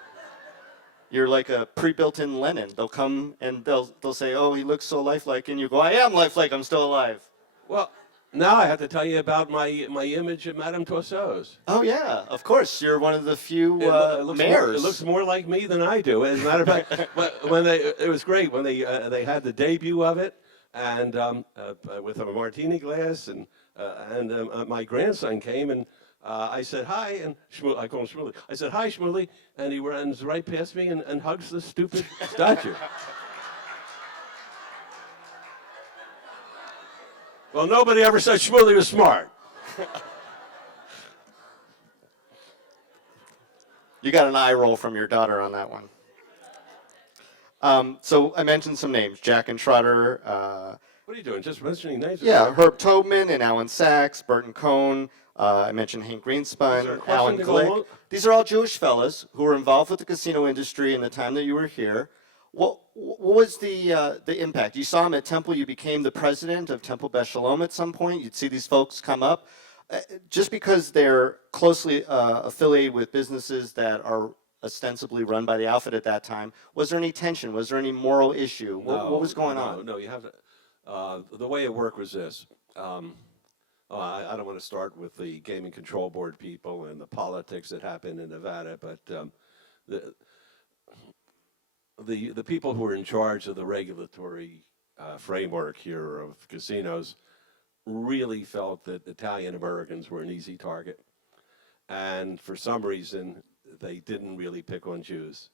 You're like a pre-built-in Lenin. They'll come and they'll say, "Oh, he looks so lifelike," and you go, "I am lifelike. I'm still alive." Well, now I have to tell you about my image of Madame Tussauds. Oh yeah, of course. You're one of the few It looks mayors. it looks more like me than I do. As a matter of fact, it was great when they had the debut of it, and with a martini glass, and my grandson came, and I said hi, and I call him Shmuley. I said hi, Shmuley, and he runs right past me and hugs the stupid statue. Well, nobody ever said Shmuley was smart. You got an eye roll from your daughter on that one. So I mentioned some names: Jack and Trotter. What are you doing? Just mentioning names? Yeah, Herb Tobman and Alan Sachs, Burton Cohn. I mentioned Hank Is there a Greenspun, question Alan to go along? Glick. These are all Jewish fellas who were involved with the casino industry in the time that you were here. What was the impact? You saw them at Temple. You became the president of Temple Beth Shalom at some point. You'd see these folks come up. Just because they're closely affiliated with businesses that are ostensibly run by the outfit at that time, was there any tension? Was there any moral issue? What was going on? No, you have to. The way it worked was this. I don't want to start with the Gaming Control Board people and the politics that happened in Nevada, but the people who were in charge of the regulatory framework here of casinos really felt that Italian Americans were an easy target. And for some reason, they didn't really pick on Jews.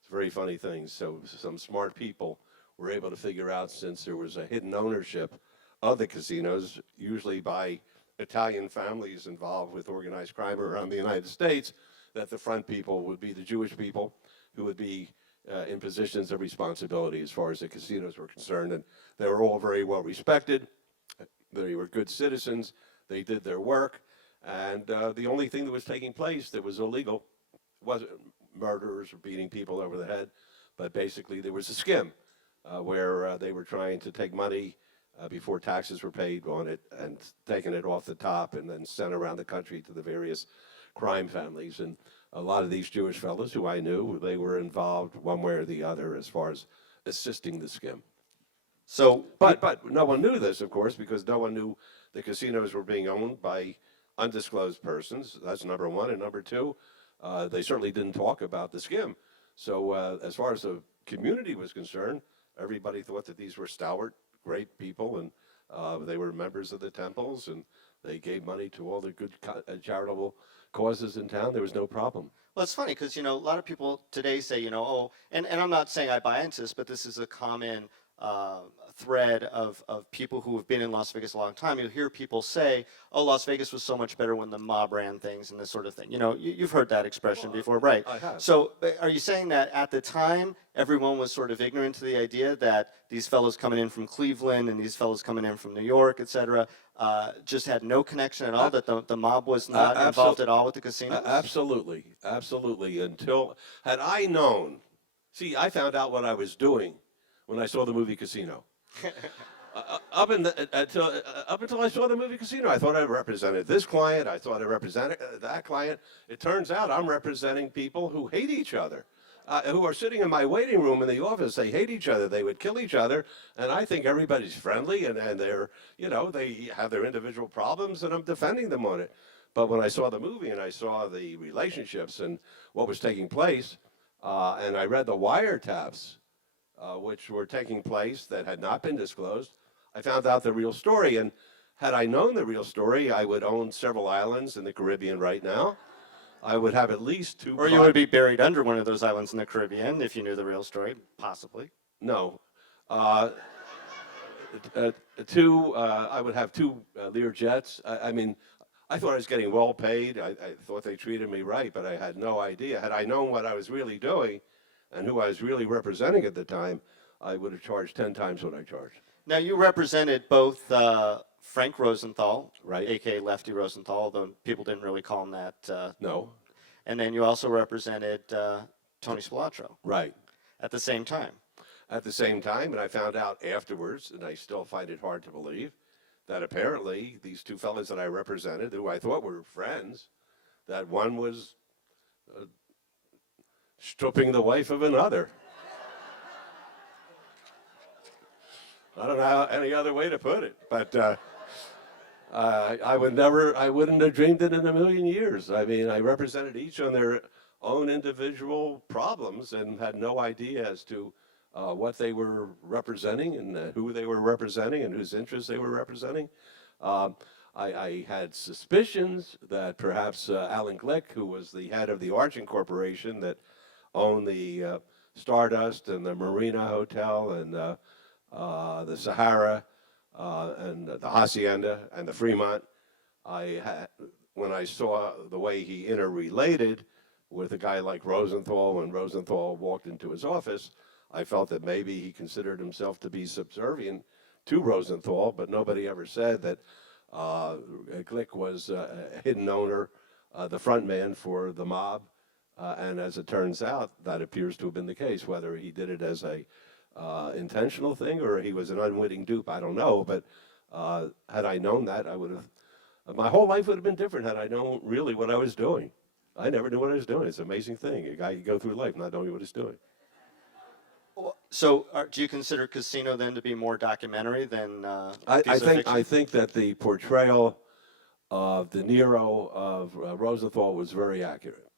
It's very funny things. So some smart people were able to figure out, since there was a hidden ownership of the casinos, usually by Italian families involved with organized crime around the United States, that the front people would be the Jewish people who would be in positions of responsibility as far as the casinos were concerned. And they were all very well respected. They were good citizens. They did their work. And the only thing that was taking place that was illegal wasn't murderers or beating people over the head, but basically there was a skim where they were trying to take money before taxes were paid on it and taking it off the top and then sent around the country to the various crime families. And a lot of these Jewish fellows who I knew, they were involved one way or the other as far as assisting the skim. So, But no one knew this, of course, because no one knew the casinos were being owned by undisclosed persons. That's number one. And number two, they certainly didn't talk about the skim. So as far as the community was concerned, everybody thought that these were stalwart, great people, and they were members of the temples, and they gave money to all the good charitable causes in town. There was no problem. well, it's funny because, a lot of people today say, oh, and I'm not saying I buy into this, but this is a common thread of people who have been in Las Vegas a long time. You'll hear people say, oh, Las Vegas was so much better when the mob ran things and this sort of thing. You've heard that expression before, right? I have. So are you saying that at the time, everyone was sort of ignorant to the idea that these fellows coming in from Cleveland and these fellows coming in from New York, et cetera, just had no connection at all, that the mob was not involved at all with the casinos? Absolutely, absolutely. Had I known, see, I found out what I was doing when I saw the movie Casino. Up until I saw the movie Casino, I thought I represented this client. I thought I represented that client. It turns out I'm representing people who hate each other, who are sitting in my waiting room in the office. They hate each other. They would kill each other. And I think everybody's friendly and they're, they have their individual problems, and I'm defending them on it. But when I saw the movie and I saw the relationships and what was taking place, and I read the wiretaps, which were taking place that had not been disclosed, I found out the real story. And had I known the real story, I would own several islands in the Caribbean right now. I would have at least two. Or you would be buried under one of those islands in the Caribbean if you knew the real story, possibly. No. I would have two Lear jets. I thought I was getting well paid. I thought they treated me right, but I had no idea. Had I known what I was really doing and who I was really representing at the time, I would have charged 10 times what I charged. Now, you represented both Frank Rosenthal, Right. a.k.a. Lefty Rosenthal, although people didn't really call him that. No. And then you also represented Tony Spilotro Right. at the same time. At the same time, and I found out afterwards, and I still find it hard to believe, that apparently these two fellas that I represented, who I thought were friends, that one was stripping the wife of another. I don't know any other way to put it, but I wouldn't have dreamed it in a million years. I mean, I represented each on their own individual problems and had no idea as to what they were representing and who they were representing and whose interests they were representing. I had suspicions that perhaps Alan Glick, who was the head of the Argent Corporation that owned the Stardust and the Marina Hotel and the Sahara and the Hacienda and the Fremont, when I saw the way he interrelated with a guy like Rosenthal, when Rosenthal walked into his office, I felt that maybe he considered himself to be subservient to Rosenthal, but nobody ever said that Glick was a hidden owner, the front man for the mob. And as it turns out, that appears to have been the case. Whether he did it as a intentional thing or he was an unwitting dupe, I don't know. But had I known that, I would have, my whole life would have been different had I known really what I was doing. I never knew what I was doing. It's an amazing thing. A guy can go through life not knowing what he's doing. So, do you consider Casino then to be more documentary than I piece of think fiction? that the portrayal of De Niro of Rosenthal was very accurate.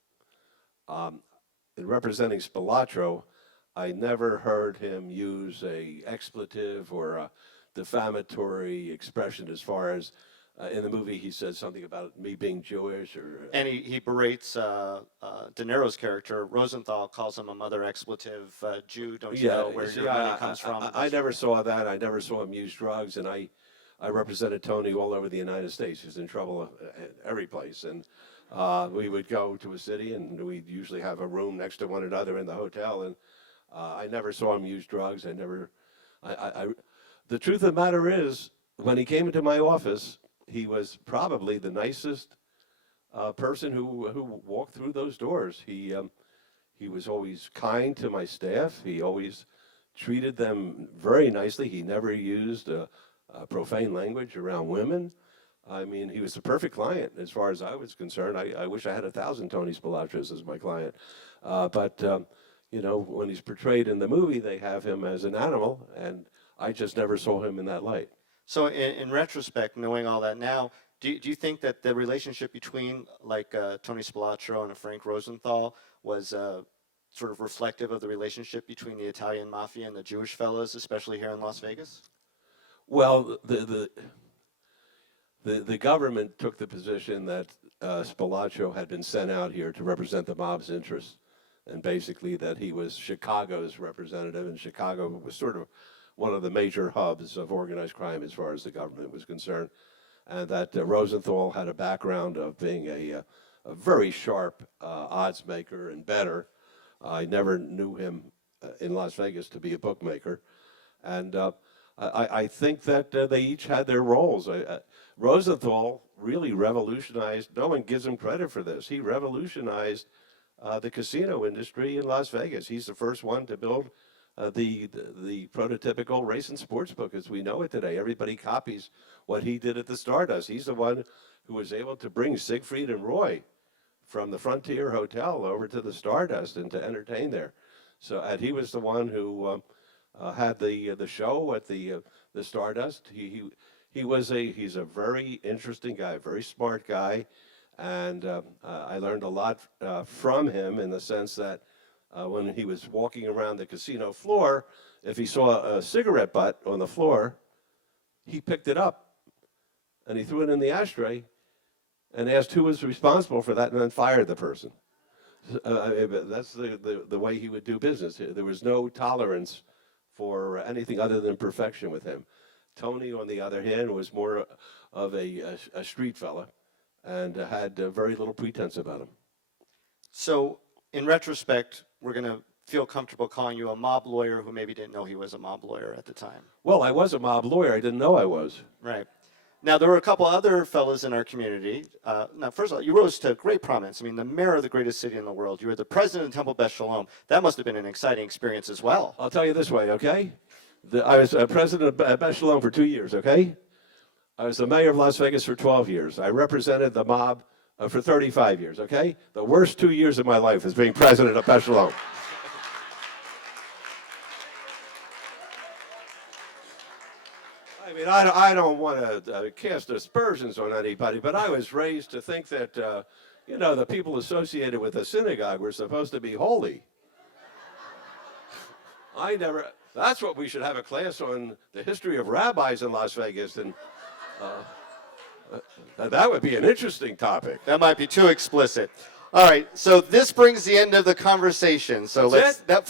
In representing Spilatro, I never heard him use a expletive or a defamatory expression as far as in the movie he said something about me being Jewish or And he berates De Niro's character. Rosenthal calls him a mother expletive Jew. Don't you know where see, your money comes from? I never saw that. I never saw him use drugs, and I represented Tony all over the United States. He was in trouble at every place, and we would go to a city, and we'd usually have a room next to one another in the hotel, and I never saw him use drugs. The truth of the matter is, when he came into my office, he was probably the nicest person who walked through those doors. He was always kind to my staff. He always treated them very nicely. He never used profane language around women. I mean, he was a perfect client as far as I was concerned. I wish I had 1,000 Tony Spilatros as my client. But you know, when he's portrayed in the movie, they have him as an animal, and I just never saw him in that light. So, in retrospect, knowing all that now, do you think that the relationship between like Tony Spilatro and Frank Rosenthal was sort of reflective of the relationship between the Italian mafia and the Jewish fellas, especially here in Las Vegas? Well, the government took the position that Spilatro had been sent out here to represent the mob's interests, and basically that he was Chicago's representative, and Chicago was sort of one of the major hubs of organized crime as far as the government was concerned, and that Rosenthal had a background of being a very sharp odds maker and bettor. I never knew him in Las Vegas to be a bookmaker, and I think that they each had their roles. Rosenthal really revolutionized, no one gives him credit for this, he revolutionized the casino industry in Las Vegas. He's the first one to build the prototypical race and sports book as we know it today. Everybody copies what he did at the Stardust. He's the one who was able to bring Siegfried and Roy from the Frontier Hotel over to the Stardust and to entertain there. So, and he was the one who had the show at the Stardust. He's a very interesting guy, very smart guy, and I learned a lot from him in the sense that when he was walking around the casino floor, if he saw a cigarette butt on the floor, he picked it up and he threw it in the ashtray and asked who was responsible for that and then fired the person. That's the way he would do business. There was no tolerance for anything other than perfection with him. Tony, on the other hand, was more of a street fella and had very little pretense about him. So, in retrospect, we're going to feel comfortable calling you a mob lawyer who maybe didn't know he was a mob lawyer at the time. Well, I was a mob lawyer. I didn't know I was. Right. Now, there were a couple other fellows in our community. Now, first of all, you rose to great prominence. I mean, the mayor of the greatest city in the world. You were the president of Temple Beth Shalom. That must have been an exciting experience as well. I'll tell you this way, okay? I was president of Beth Shalom for 2 years, okay? I was the mayor of Las Vegas for 12 years. I represented the mob for 35 years, okay? The worst 2 years of my life is being president of Beth Shalom. I mean, I don't want to cast aspersions on anybody, but I was raised to think that, you know, the people associated with the synagogue were supposed to be holy. That's what we should have a class on, the history of rabbis in Las Vegas, and that would be an interesting topic. That might be too explicit. All right, so this brings the end of the conversation. So That's that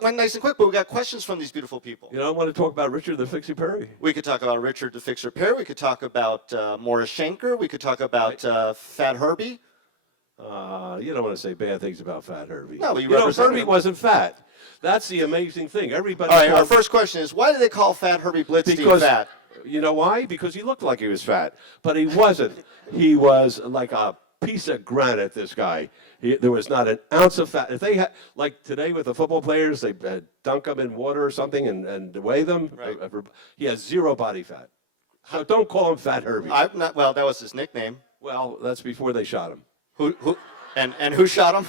went nice and quick, but we got questions from these beautiful people. You know, I want to talk about Richard the Fixie Perry. We could talk about Richard the Fixer Perry. We could talk about Morris Schenker. We could talk about Fat Herbie. You don't want to say bad things about Fat Herbie. No, but you know, represent Herbie him. wasn't fat. That's the amazing thing. Everybody. All right, our called- first question is, why do they call Fat Herbie Blitzstein because fat? you know why? Because he looked like he was fat, but he wasn't. He was like a piece of granite. This guy. There was not an ounce of fat. If they had, like today with the football players, they dunk them in water or something and weigh them. Right. He has zero body fat. So don't call him Fat Herbie. I'm not. Well, that was his nickname. Well, that's before they shot him. Who? And who shot him?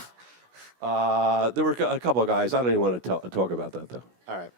There were a couple of guys. I don't even want to talk about that though. All right.